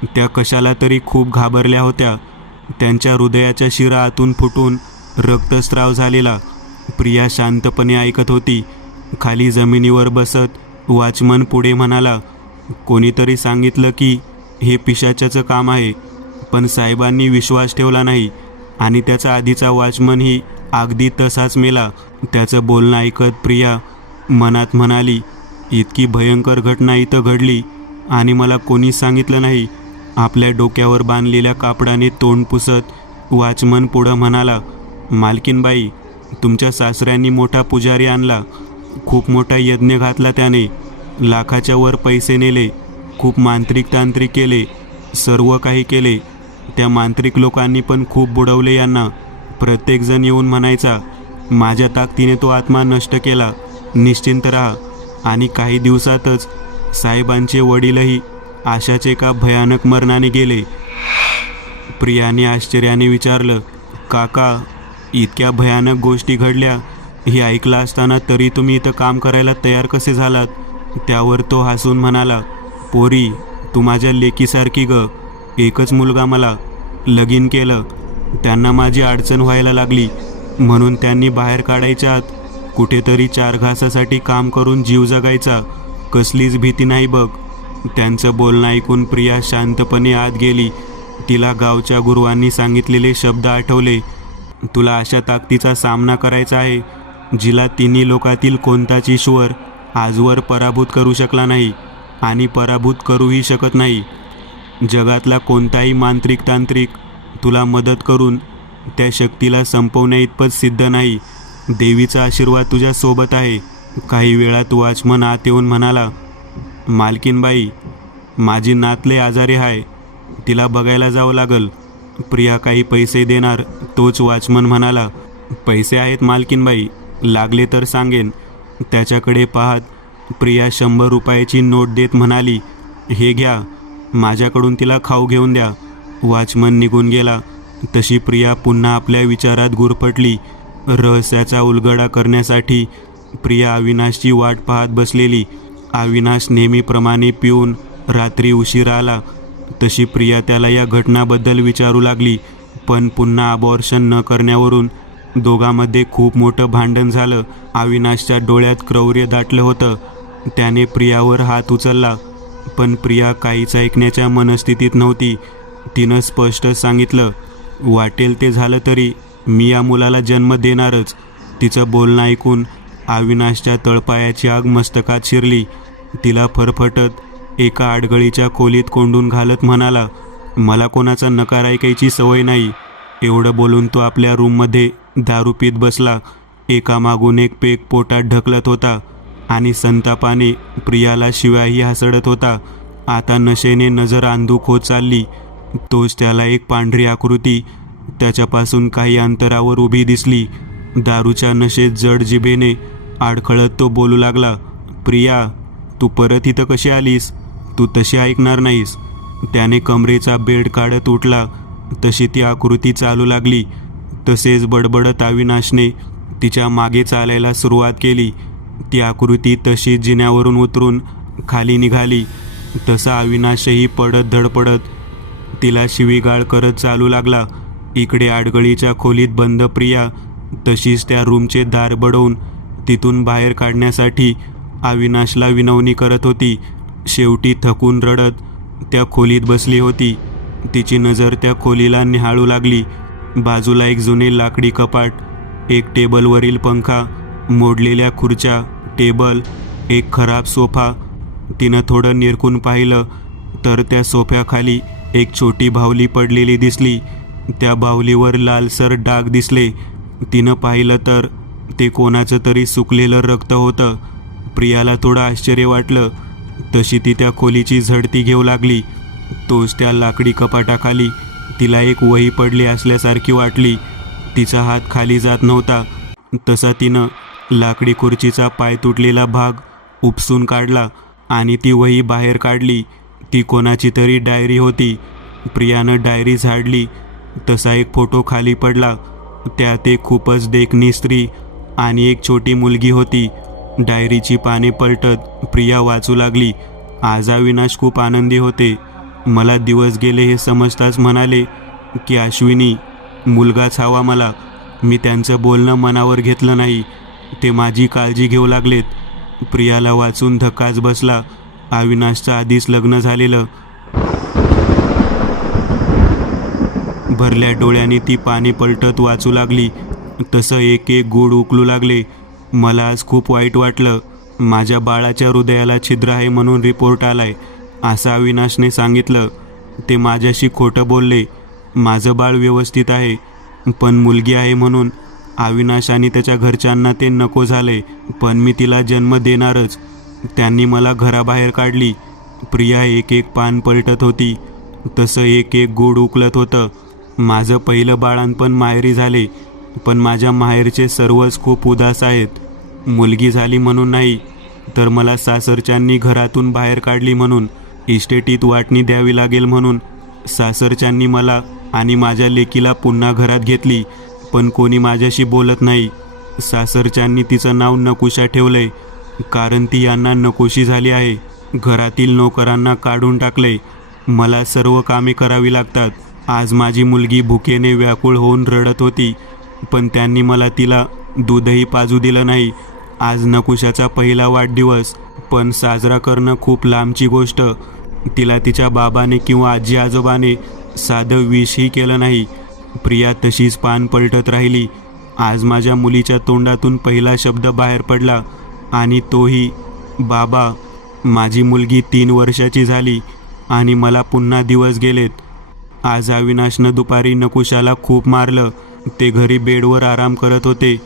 त्या कशाला तरी खूप घाबरल्या होत्या. त्यांच्या हृदयाच्या शिरा आतून फुटून रक्तस्राव झालेला. प्रिया शांतपणे ऐकत होती. खाली जमिनीवर बसत वॉचमन पुढे म्हणाला, कोणीतरी सांगितलं की हे पिशाच्याचं काम आहे, पण साहेबांनी विश्वास ठेवला नाही आणि त्याचा आधीचा वॉचमनही अगदी तसाच मेला. त्याचं बोलणं ऐकत प्रिया मनात म्हणाली, इतकी भयंकर घटना इथं घडली आणि मला कोणीच सांगितलं नाही. आपल्या डोक्यावर बांधलेल्या कापडाने तोंड पुसत वॉचमन पुढं म्हणाला, मालकीनबाई, तुमच्या सासऱ्यांनी मोठा पुजारी आणला, खूप मोठा यज्ञ घातला त्याने, लाखाच्या वर पैसे नेले, खूप मांत्रिक तांत्रिक केले, सर्व काही केले. त्या मांत्रिक लोकांनी पण खूप बुडवले यांना. प्रत्येकजण येऊन म्हणायचा, माझ्या ताकदीने तो आत्मा नष्ट केला, निश्चिंत राहा. आणि काही दिवसातच साहेबांचे वडीलही अशाच एका भयानक मरणाने गेले. प्रियाने आश्चर्याने विचारलं, काका, इतक्या भयानक गोष्टी घडल्या हे ऐकलं असताना तरी तुम्ही इथं काम करायला तयार कसे झालात? त्यावर तो हसून म्हणाला, पोरी, तू माझ्या लेकीसारखी ग. एकच मुलगा मला, लगीन केलं. त्यांना माझी अडचण व्हायला लागली म्हणून त्यांनी बाहेर काढायच्या आत कुठेतरी 4 घासासाठी काम करून जीव जगायचा. कसलीच भीती नाही बघ. त्यांचं बोलणं ऐकून प्रिया शांतपणे आत गेली. तिला गावच्या गुरुवांनी सांगितलेले शब्द आठवले. तुला अशा ताकदीचा सामना करायचा आहे जिला तिन्ही लोकातील कोणताच ईश्वर आजवर पराभूत करू शकला नाही आणि पराभूत करूही शकत नाही. जगातला कोणताही मांत्रिक तांत्रिक तुला मदत करून त्या शक्तीला संपवण्या इतपत सिद्ध नाही. देवीचा आशीर्वाद तुझ्या सोबत आहे. काही वेळात वॉचमन आत येऊन म्हणाला, मालकीनबाई, माझी नातले आजारी आहे, तिला बघायला जावं लागल. प्रिया काही पैसे देणार? तोच वॉचमन म्हणाला, पैसे आहेत मालकीनबाई, लागले तर सांगेन. त्याच्याकडे पाहत प्रिया 100 रुपयाची नोट देत म्हणाली, हे घ्या, माझ्याकडून तिला खाऊ घेऊन द्या. वॉचमन निघून गेला तशी प्रिया पुन्हा आपल्या विचारात गुरफटली. रहस्याचा उलगडा करण्यासाठी प्रिया अविनाशची वाट पाहत बसलेली. अविनाश नेहमीप्रमाणे पिऊन रात्री उशीर आला तशी प्रिया त्याला या घटनाबद्दल विचारू लागली. पण पुन्हा अबॉर्शन न करण्यावरून दोघांमध्ये खूप मोठं भांडण झालं. अविनाशच्या डोळ्यात क्रौर्य दाटलं होतं. त्याने प्रियावर हात उचलला, पण प्रिया काहीच ऐकण्याच्या मनस्थितीत नव्हती. तिनं स्पष्ट सांगितलं, वाटेल ते झालं तरी मी या मुलाला जन्म देणारच. तिचं बोलणं ऐकून अविनाशच्या तळपायाची आग मस्तकात शिरली. तिला फरफटत एका आडगळीच्या खोलीत कोंडून घालत म्हणाला, मला कोणाचा नकार ऐकायची सवय नाही. एवढं बोलून तो आपल्या रूममध्ये दारू पीत बसला. एकामागून एक पेक पोटात ढकलत होता आणि संतापाने प्रियाला शिव्याही हासडत होता. आता नशेने नजर अंधुक होत चालली. तोच त्याला एक पांढरी आकृती त्याच्यापासून काही अंतरावर उभी दिसली. दारूच्या नशेत जड जिभेने आडखळत तो बोलू लागला, प्रिया, तू परत इथं कशी आलीस? तू तशी ऐकणार नाहीस. त्याने कमरेचा बेड काढत उठला तशी ती आकृती चालू लागली. तसेच बडबडत अविनाशने तिच्या मागे चालायला सुरुवात केली. ती आकृती तशी जिन्यावरून उतरून खाली निघाली. तसा अविनाशही पडत धडपडत तिला शिवीगाळ करत चालू लागला. इकडे आडगळीच्या खोलीत बंद प्रिया तशीच त्या रूमचे दार बडवून तिथून बाहेर काढण्यासाठी अविनाशला विनवणी करत होती. शेवटी थकून रडत त्या खोलीत बसली होती. तिची नजर त्या खोलीला निहाळू लागली. बाजूला एक जुने लाकडी कपाट, एक टेबलवरील पंखा, मोडलेल्या खुर्च्या, टेबल, एक खराब सोफा. तिनं थोडं निरखून पाहिलं तर त्या सोफ्याखाली एक छोटी बाहुली पडलेली दिसली. त्या बाहुलीवर लालसर डाग दिसले. तिनं पाहिलं तर ते कोणाचं तरी सुकलेलं रक्त होतं. प्रियाला थोडं आश्चर्य वाटलं. तशी ती त्या खोलीची झडती घेऊ लागली. तोच त्या लाकडी कपाटाखाली तिला एक वही पडली असल्यासारखी वाटली. तिचा हात खाली जात नव्हता. तसा तिनं लाकडी खुर्चीचा पाय तुटलेला भाग उपसून काढला आणि ती वही बाहेर काढली. ती कोणाची तरी डायरी होती. प्रियानं डायरी झाडली तसा एक फोटो खाली पडला. त्यात एक खूपच देखणी स्त्री आणि एक छोटी मुलगी होती. डायरीची पाने पलटत प्रिया वाचू लागली. आज अविनाश खूप आनंदी होते. मला दिवस गेले हे समजताच म्हणाले की अश्विनी, मुलगाच हवा मला. मी त्यांचं बोलणं मनावर घेतलं नाही. ते माझी काळजी घेऊ लागलेत. प्रियाला वाचून धक्काच बसला. अविनाशचं आधीच लग्न झालेलं. भरल्या डोळ्यांनी ती पाने पलटत वाचू लागली. तसं एक एक गूढ उकलू लागले. मला आज खूप वाईट वाटलं. माझ्या बाळाच्या हृदयाला छिद्र आहे म्हणून रिपोर्ट आलाय, असं अविनाशने सांगितलं. ते माझ्याशी खोटं बोलले. माझं बाळ व्यवस्थित आहे, पण मुलगी आहे म्हणून अविनाश आणि त्याच्या घरच्यांना ते नको झाले, पण मी तिला जन्म देणारच. त्यांनी मला घराबाहेर काढली. प्रिया एक एक पान पलटत होती, तसं एक एक गूढ उकलत होतं. माझं पहिलं बाळंतपण माहेरी झाले, पण माझ्या माहेरचे सर्वच खूप उदास आहेत. मुलगी झाली म्हणून नाही, तर मला सासरच्यांनी घरातून बाहेर काढली म्हणून, इस्टेटीत वाटणी द्यावी लागेल म्हणून. सासरच्यांनी मला आणि माझ्या लेकीला पुन्हा घरात घेतली, पण कोणी माझ्याशी बोलत नाही. सासरच्यांनी तिचं नाव नकुशा ठेवलंय, कारण ती यांना नकोशी झाली आहे. घरातील नोकरांना काढून टाकले. मला सर्व कामे करावी लागतात. आज माझी मुलगी भुकेने व्याकुळ होऊन रडत होती, पण त्यांनी मला तिला दूधही पाजू दिलं नाही. आज नकुशाचा पहिला वाढदिवस, पण साजरा करणं खूप लांबची गोष्ट. तिला तिच्या बाबाने किंवा आजी आजोबाने साधं विषही केलं नाही. प्रिया तशीच पान पलटत राहिली. आज माझ्या मुलीच्या तोंडातून पहिला शब्द बाहेर पडला, आणि तोही बाबा. माझी मुलगी 3 वर्षाची झाली आणि मला पुन्हा दिवस गेलेत. आज अविनाशनं दुपारी नकुशाला खूप मारलं. ते घरी बेडवर आराम करत होते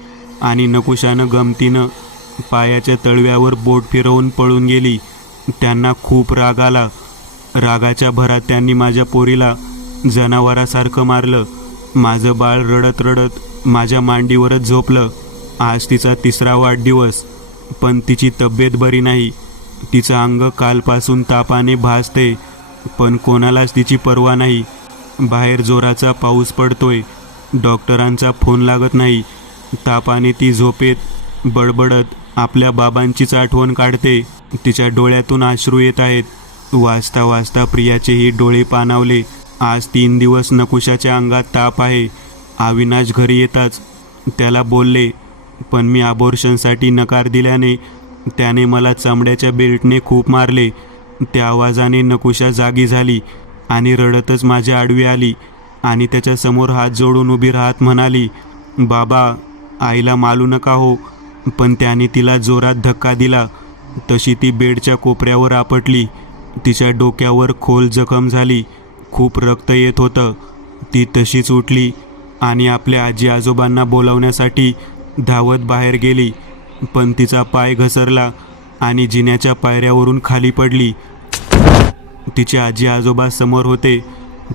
आणि नकुशानं गमतीनं पायाच्या तळव्यावर बोट फिरवून पळून गेली. त्यांना खूप राग आला. रागाच्या भरात त्यांनी माझ्या पोरीला जनावरासारखं मारलं. माझं बाळ रडत रडत माझ्या मांडीवरच झोपलं. आज तिचा 3रा वाढदिवस, पण तिची तब्येत बरी नाही. तिचं अंग कालपासून तापाने भासते, पण कोणालाच तिची पर्वा नाही. बाहेर जोराचा पाऊस पडतोय. डॉक्टरांचा फोन लागत नाही. तापाने ती झोपेत बडबडत आपल्या बाबांचीच आठवण काढते. तिच्या डोळ्यातून अश्रू येत आहेत. वाचता वाचता प्रियाचेही डोळे पाणावले. आज 3 दिवस नकुशाच्या अंगात ताप आहे. अविनाश घरी येताच त्याला बोलले, पण मी अबॉर्शनसाठी नकार दिल्याने त्याने मला चामड्याच्या बेल्टने खूप मारले. त्या आवाजाने नकुशा जागी झाली आणि रडतच माझ्या आडवी आली आणि त्याच्यासमोर हात जोडून उभी राहत म्हणाली, बाबा, आईला मालू नका हो. पण त्याने तिला जोरात धक्का दिला. तशी ती बेडच्या कोपऱ्यावर आपटली. तिच्या डोक्यावर खोल जखम झाली. खूप रक्त येत होतं. ती तशीच उठली आणि आपल्या आजी आजोबांना बोलावण्यासाठी धावत बाहेर गेली, पण तिचा पाय घसरला आणि जिन्याच्या पायऱ्यावरून खाली पडली. तिचे आजी आजोबा समोर होते,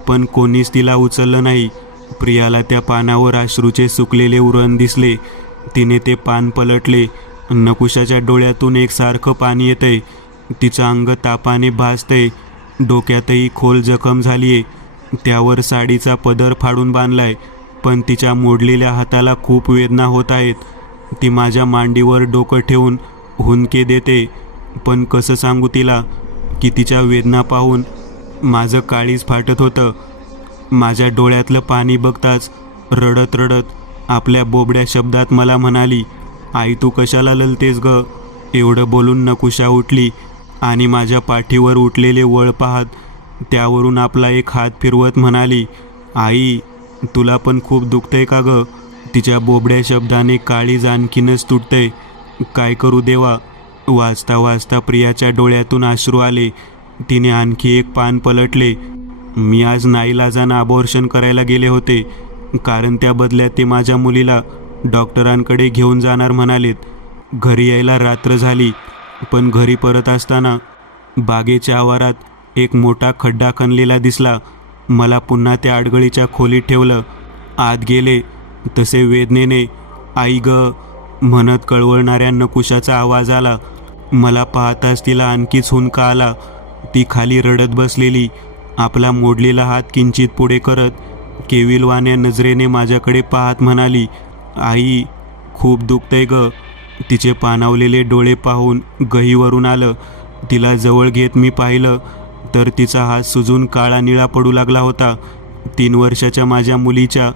पण कोणीच तिला उचललं नाही. प्रियाला त्या पानावर अश्रूचे सुकलेले उरण दिसले. तिने ते पान पलटले. नकुशाच्या डोळ्यातून एकसारखं पाणी येतंय. तिचं अंग तापाने भासतंय. डोक्यातही खोल जखम झालीये. त्यावर साडीचा पदर फाडून बांधलाय, पण तिच्या मोडलेल्या हाताला खूप वेदना होत आहेत. ती माझ्या मांडीवर डोकं ठेवून हुंदके देते, पण कसं सांगू तिला की तिच्या वेदना पाहून माझं काळीज फाटत होतं. माझ्या डोळ्यातलं पाणी बघताच रडत रडत आपल्या बोबड्या शब्दात मला म्हणाली, आई, तू कशाला ललतेस ग? एवढं बोलून नकुशा उठली आणि माझ्या पाठीवर उठलेले वळ पाहत त्यावरून आपला एक हात फिरवत म्हणाली, आई, तुला पण खूप दुखतंय का ग? तिच्या बोबड्या शब्दाने काळीज आणखीनच तुटतंय. काय करू देवा? वाचता वाचता प्रियाच्या डोळ्यातून अश्रू आले. तिने आणखी एक पान पलटले. मी आज नाईलाजानं अबॉर्शन करायला गेले होते, कारण त्या बदल्यात ते माझ्या मुलीला डॉक्टरांकडे घेऊन जाणार म्हणालेत. घरी यायला रात्र झाली, पण घरी परत असताना बागेच्या आवारात एक मोठा खड्डा खणलेला दिसला. मला पुन्हा त्या आडगळीच्या खोलीत ठेवलं. आत गेले तसे वेदनेने आई ग म्हणत कळवळणाऱ्या नकुशाचा आवाज आला. मला पाहताच तिला आणखीच हुंदका आला. ती खाली रडत बसलेली, आपला मोडलेला हात किंचित पुढे करत केविलवाण्या नजरेने माझ्याकडे पाहत म्हणाली, आई, खूप दुखतंय ग. तिचे पाणावलेले डोळे पाहून गहीवरून आलं. तिला जवळ घेत मी पाहिलं तर तिचा हात सुजून काळा निळा पडू लागला होता. 3 वर्षाच्या माझ्या मुलीच्या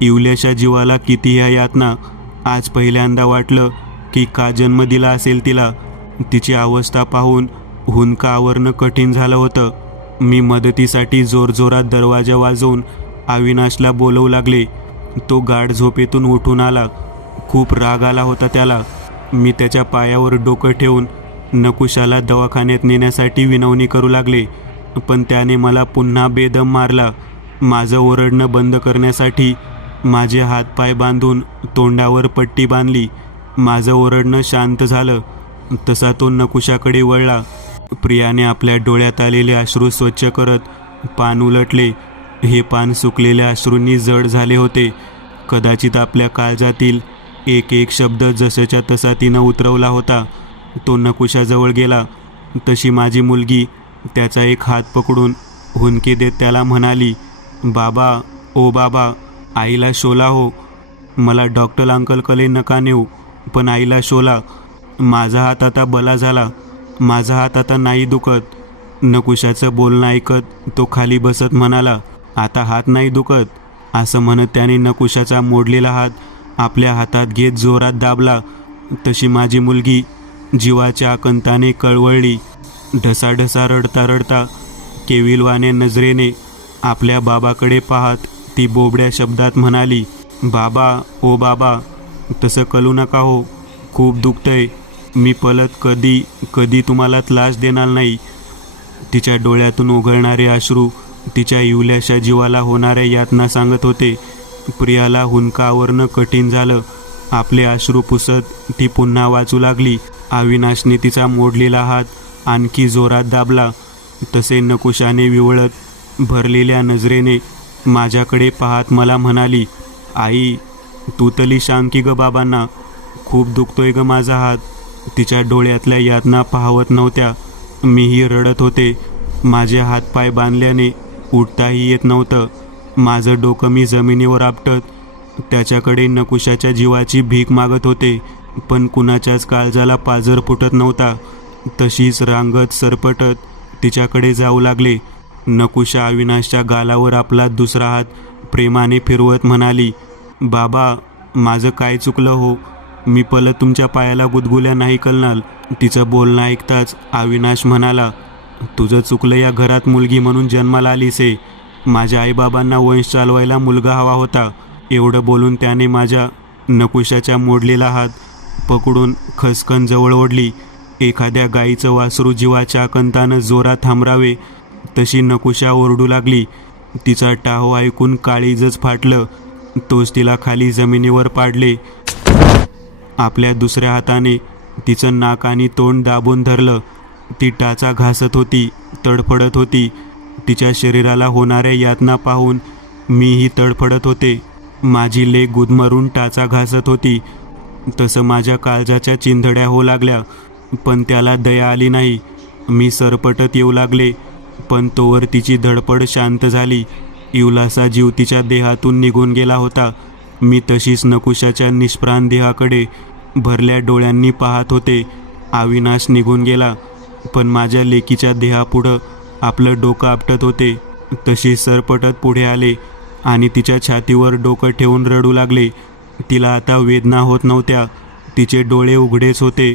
इवल्याशा जीवाला किती ह्या यातना. आज पहिल्यांदा वाटलं की का जन्म दिला असेल तिला. तिची अवस्था पाहून हुंदका आवरणं कठीण झालं होतं. मी मदतीसाठी जोरजोरात दरवाजा वाजवून अविनाशला बोलवू लागले. तो गाढ झोपेतून उठून आला. खूप राग आला होता त्याला. मी त्याच्या पायावर डोकं ठेवून नकुशाला दवाखान्यात नेण्यासाठी विनवणी करू लागले, पण त्याने मला पुन्हा बेदम मारला. माझं ओरडणं बंद करण्यासाठी माझे हातपाय बांधून तोंडावर पट्टी बांधली. माझं ओरडणं शांत झालं. तसा तो नकुशाकडे वळला. प्रियाने आपल्या डोळ्यात आलेले अश्रू स्वच्छ करत पान उलटले. हे पान सुकलेल्या अश्रूंनी जड झाले होते. कदाचित आपल्या काळजातील एक एक शब्द जसाच्या तसा तिनं उतरवला होता. तो नकुशाजवळ गेला. तशी माझी मुलगी त्याचा एक हात पकडून हुंदके देत त्याला म्हणाली, बाबा, ओ बाबा, आईला शोला हो. मला डॉक्टर अंकलकडे नका नेऊ, पण आईला शोला. माझा हात आता बला झाला. माझा हात आता नाही दुखत. नकुशाचं बोलणं ऐकत तो खाली बसत म्हणाला, आता हात नाही दुखत. असं म्हणत त्याने नकुशाचा मोडलेला हात आपल्या हातात घेत जोरात दाबला. तशी माझी मुलगी जीवाच्या आकंताने कळवळली. ढसाढसा रडता रडता केविलवाने नजरेने आपल्या बाबाकडे पाहत ती बोबड्या शब्दात म्हणाली, बाबा, ओ बाबा, तसं कळू नका हो. खूप दुखतंय. मी पलत कधी कधी तुम्हाला त्रास देणार नाही. तिच्या डोळ्यातून उघळणारे अश्रू तिच्या इवल्याशा जीवाला होणाऱ्या यातना सांगत होते. प्रियाला हुंदका आवरणं कठीण झालं. आपले अश्रू पुसत ती पुन्हा वाचू लागली. अविनाशने तिचा मोडलेला हात आणखी जोरात दाबला. तसे नकुशाने विवळत भरलेल्या नजरेने माझ्याकडे पाहत मला म्हणाली, आई, तू तरी सांग की ग बाबांना, खूप दुखतोय ग माझा हात. तिच्या डोळ्यातल्या यातना पाहवत नव्हत्या. मीही रडत होते. माझे हातपाय बांधल्याने उठताही येत नव्हतं. माझं डोकं मी जमिनीवर आपटत त्याच्याकडे नकुशाच्या जीवाची भीक मागत होते. पण कुणाच्याच काळजाला पाजर फुटत नव्हता. तशीच रांगत सरपटत तिच्याकडे जाऊ लागले. नकुशा अविनाशच्या गालावर आपला दुसरा हात प्रेमाने फिरवत म्हणाली, बाबा, माझं काय चुकलं हो. मी पलत तुमच्या पायाला गुदगुल्या नाही करणार. तिचं बोलणं ऐकताच अविनाश म्हणाला, तुझं चुकलं. या घरात मुलगी म्हणून जन्माला आलीस आहे. माझ्या आईबाबांना वंश चालवायला मुलगा हवा होता. एवढं बोलून त्याने माझ्या नकुशाच्या मोडलेला हात पकडून खसकन जवळ ओढली. एखाद्या गाईचं वासरू जीवाच्या आकंतानं जोरात थांबरावे तशी नकुशा ओरडू लागली. तिचा टाहो ऐकून काळीजच फाटलं. तोच तिला खाली जमिनीवर पाडले. आपल्या दुसऱ्या हाताने तिचं नाक आणि तोंड दाबून धरलं. ती टाचा घासत होती, तडफडत होती. तिच्या शरीराला होणाऱ्या यातना पाहून मीही तडफडत होते. माझी लेक गुदमरून टाचा घासत होती. तसं माझ्या काळजाच्या चिंधड्या होऊ लागल्या, पण त्याला दया आली नाही. मी सरपटत येऊ लागले, पण तोवर तिची धडपड शांत झाली. इवलासा जीव तिच्या देहातून निघून गेला होता. मी तशीच नकुशाच्या निष्प्राण देहाकडे भरल्या डोळ्यांनी पाहत होते. अविनाश निघून गेला, पण माझ्या लेकीच्या देहापुढं आपलं डोकं आपटत होते. तशी सरपटत पुढे आले आणि तिच्या छातीवर डोकं ठेवून रडू लागले. तिला आता वेदना होत नव्हत्या. तिचे डोळे उघडेच होते.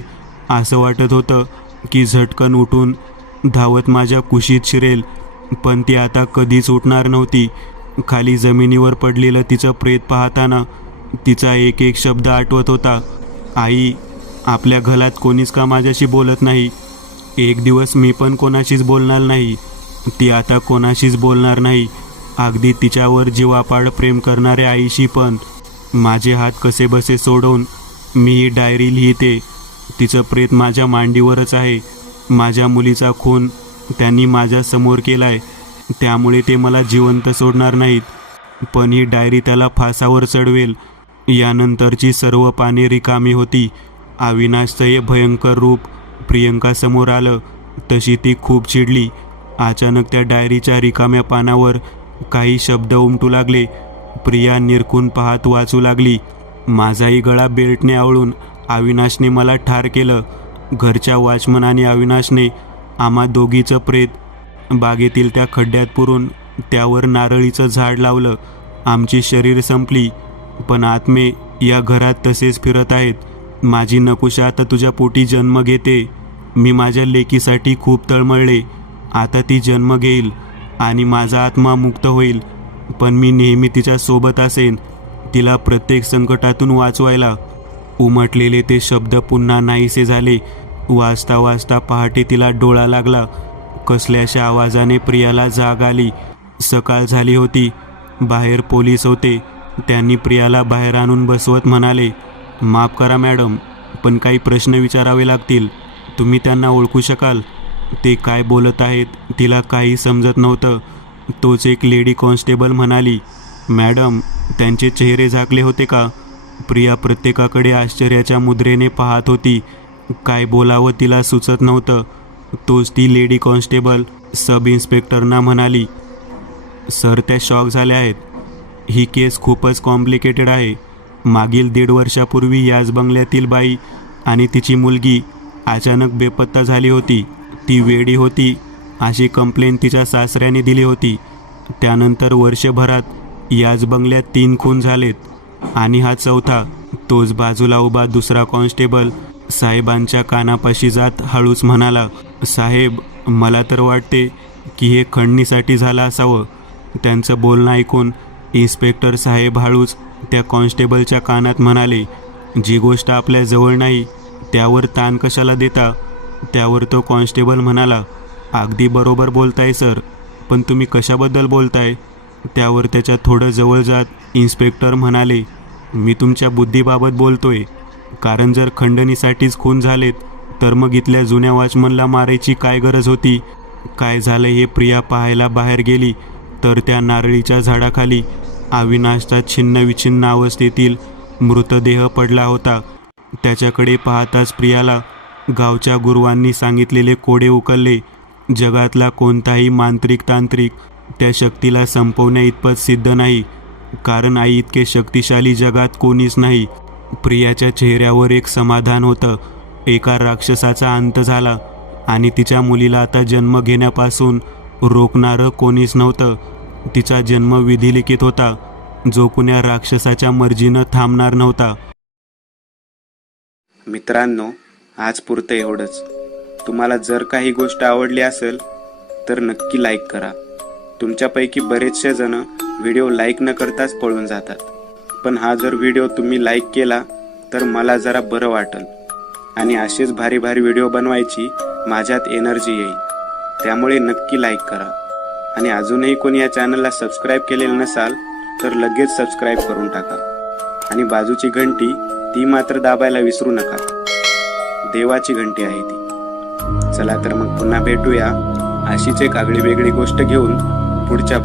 असं वाटत होतं की झटकन उठून धावत माझ्या कुशीत शिरेल, पण ती आता कधीच उठणार नव्हती. खाली जमिनीवर पडलेलं तिचं प्रेत पाहताना तिचा एक एक शब्द आठवत होता, आई, आपल्या घरात कोणीच का माझ्याशी बोलत नाही. एक दिवस मी पण कोणाशीच बोलणार नाही. ती आता कोणाशीच बोलणार नाही, अगदी तिच्यावर जीवापाड प्रेम करणाऱ्या आईशी पण. माझे हात कसे बसे सोडवून मी ही डायरी लिहिते. तिचं प्रेत माझ्या मांडीवरच आहे. माझ्या मुलीचा खून त्यांनी माझ्यासमोर केलाय, त्यामुळे ते मला जिवंत सोडणार नाहीत. पण ही डायरी त्याला फासावर चढवेल. यानंतरची सर्व पाने रिकामी होती. अविनाशचं हे भयंकर रूप प्रियंकासमोर आलं. तशी ती खूप चिडली. अचानक त्या डायरीच्या रिकाम्या पानावर काही शब्द उमटू लागले. प्रिया निरखून पाहत वाचू लागली. माझाही गळा बेल्टने आवळून अविनाशने मला ठार केलं. घरच्या वॉचमन आणि अविनाशने आम्हा दोघीचं प्रेत बागेतील त्या खड्ड्यात पुरून त्यावर नारळीचं झाड लावलं. आमची शरीर संपली, पण आत्मे या घरात तसेच फिरत आहेत. माझी नकुशा आता तुझ्या पोटी जन्म घेते. मी माझ्या लेकीसाठी खूप तळमळले. आता ती जन्म घेईल आणि माझा आत्मा मुक्त होईल. पण मी नेहमी तिच्या सोबत असेन, तिला प्रत्येक संकटातून वाचवायला. उमटलेले ते शब्द पुन्हा नाहीसे झाले. वाचता वाचता पहाटे तिला डोळा लागला. कसल्याशा आवाजाने प्रियाला जाग आली. सकाळ झाली होती. बाहेर पोलीस होते. त्यांनी प्रियाला बाहेर आणून बसवत म्हणाले, माफ करा मॅडम, पण काही प्रश्न विचारावे लागतील. तुम्ही त्यांना ओळखू शकाल? ते काय बोलत आहेत तिला काही समजत नव्हतं. तोच एक लेडी कॉन्स्टेबल म्हणाली, मॅडम, त्यांचे चेहरे झाकले होते का? प्रिया प्रत्येकाकडे आश्चर्याच्या मुद्रेने पाहत होती. काय बोलावं तिला सुचत नव्हतं. तोच ती लेडी कॉन्स्टेबल सब इन्स्पेक्टरना म्हणाली, सर, त्या शॉक झाल्या आहेत. ही केस खूपच कॉम्प्लिकेटेड आहे. मागील 1.5 वर्षापूर्वी याच बंगल्यातील बाई आणि तिची मुलगी अचानक बेपत्ता झाली होती. ती वेडी होती अशी कंप्लेंट तिच्या सासऱ्याने दिली होती. त्यानंतर वर्षभरात याच बंगल्यात 3 खून झालेत आणि हा 4था. तोच बाजूला उभा दुसरा कॉन्स्टेबल साहेबांच्या कानापाशी जात हळूच म्हणाला, साहेब, मला तर वाटते की हे खंडणीसाठी झालं असावं. त्यांचं बोलणं ऐकून इन्स्पेक्टर साहेब हळूच त्या कॉन्स्टेबलच्या कानात म्हणाले, जी गोष्ट आपल्या जवळ नाही त्यावर ताण कशाला देता? त्यावर तो कॉन्स्टेबल म्हणाला, अगदी बरोबर बोलताय सर, पण तुम्ही कशाबद्दल बोलताय? त्यावर त्याच्या थोडं जवळ जात इन्स्पेक्टर म्हणाले, मी तुमच्या बुद्धीबाबत बोलतोय. कारण जर खंडणीसाठीच खून झालेत तर मग इथल्या जुन्या वॉचमनला मारायची काय गरज होती? काय झालं हे प्रिया पाहायला बाहेर गेली तर त्या नारळीच्या झाडाखाली अविनाशचा छिन्नविछिन्न अवस्थेतील मृतदेह पडला होता. त्याच्याकडे पाहताच प्रियाला गावच्या गुरुवांनी सांगितलेले कोडे उकलले. जगातला कोणताही मांत्रिक तांत्रिक त्या शक्तीला संपवण्या इतपत सिद्ध नाही, कारण आई इतके शक्तिशाली जगात कोणीच नाही. प्रियाच्या चेहऱ्यावर एक समाधान होतं. एका राक्षसाचा अंत झाला आणि तिच्या मुलीला आता जन्म घेण्यापासून रोखणारं कोणीच नव्हतं. तिचा जन्म विधिलिखित होता, जो कुण्या राक्षसाच्या मर्जीनं थांबणार नव्हता. मित्रांनो, आज पुरतं एवढंच. तुम्हाला जर काही गोष्ट आवडली असेल तर नक्की लाईक करा. तुमच्यापैकी बरेचसे जण व्हिडिओ लाईक न करताच पळून जातात, पण हा जर व्हिडिओ तुम्ही लाईक केला तर मला जरा बरं वाटेल आणि असेच भारी भारी व्हिडिओ बनवायची माझ्यात एनर्जी येईल. त्यामुळे नक्की लाईक करा. आणि अजूनही कोणी या चॅनलला सबस्क्राईब केलेलं नसाल तर लगेच सबस्क्राईब करून टाका. आणि बाजूची घंटी ती मात्र दाबायला विसरू नका. देवाची घंटी आहे ती. चला तर मग पुन्हा भेटूया अशीच एक आगळी वेगळी गोष्ट घेऊन पुढच्या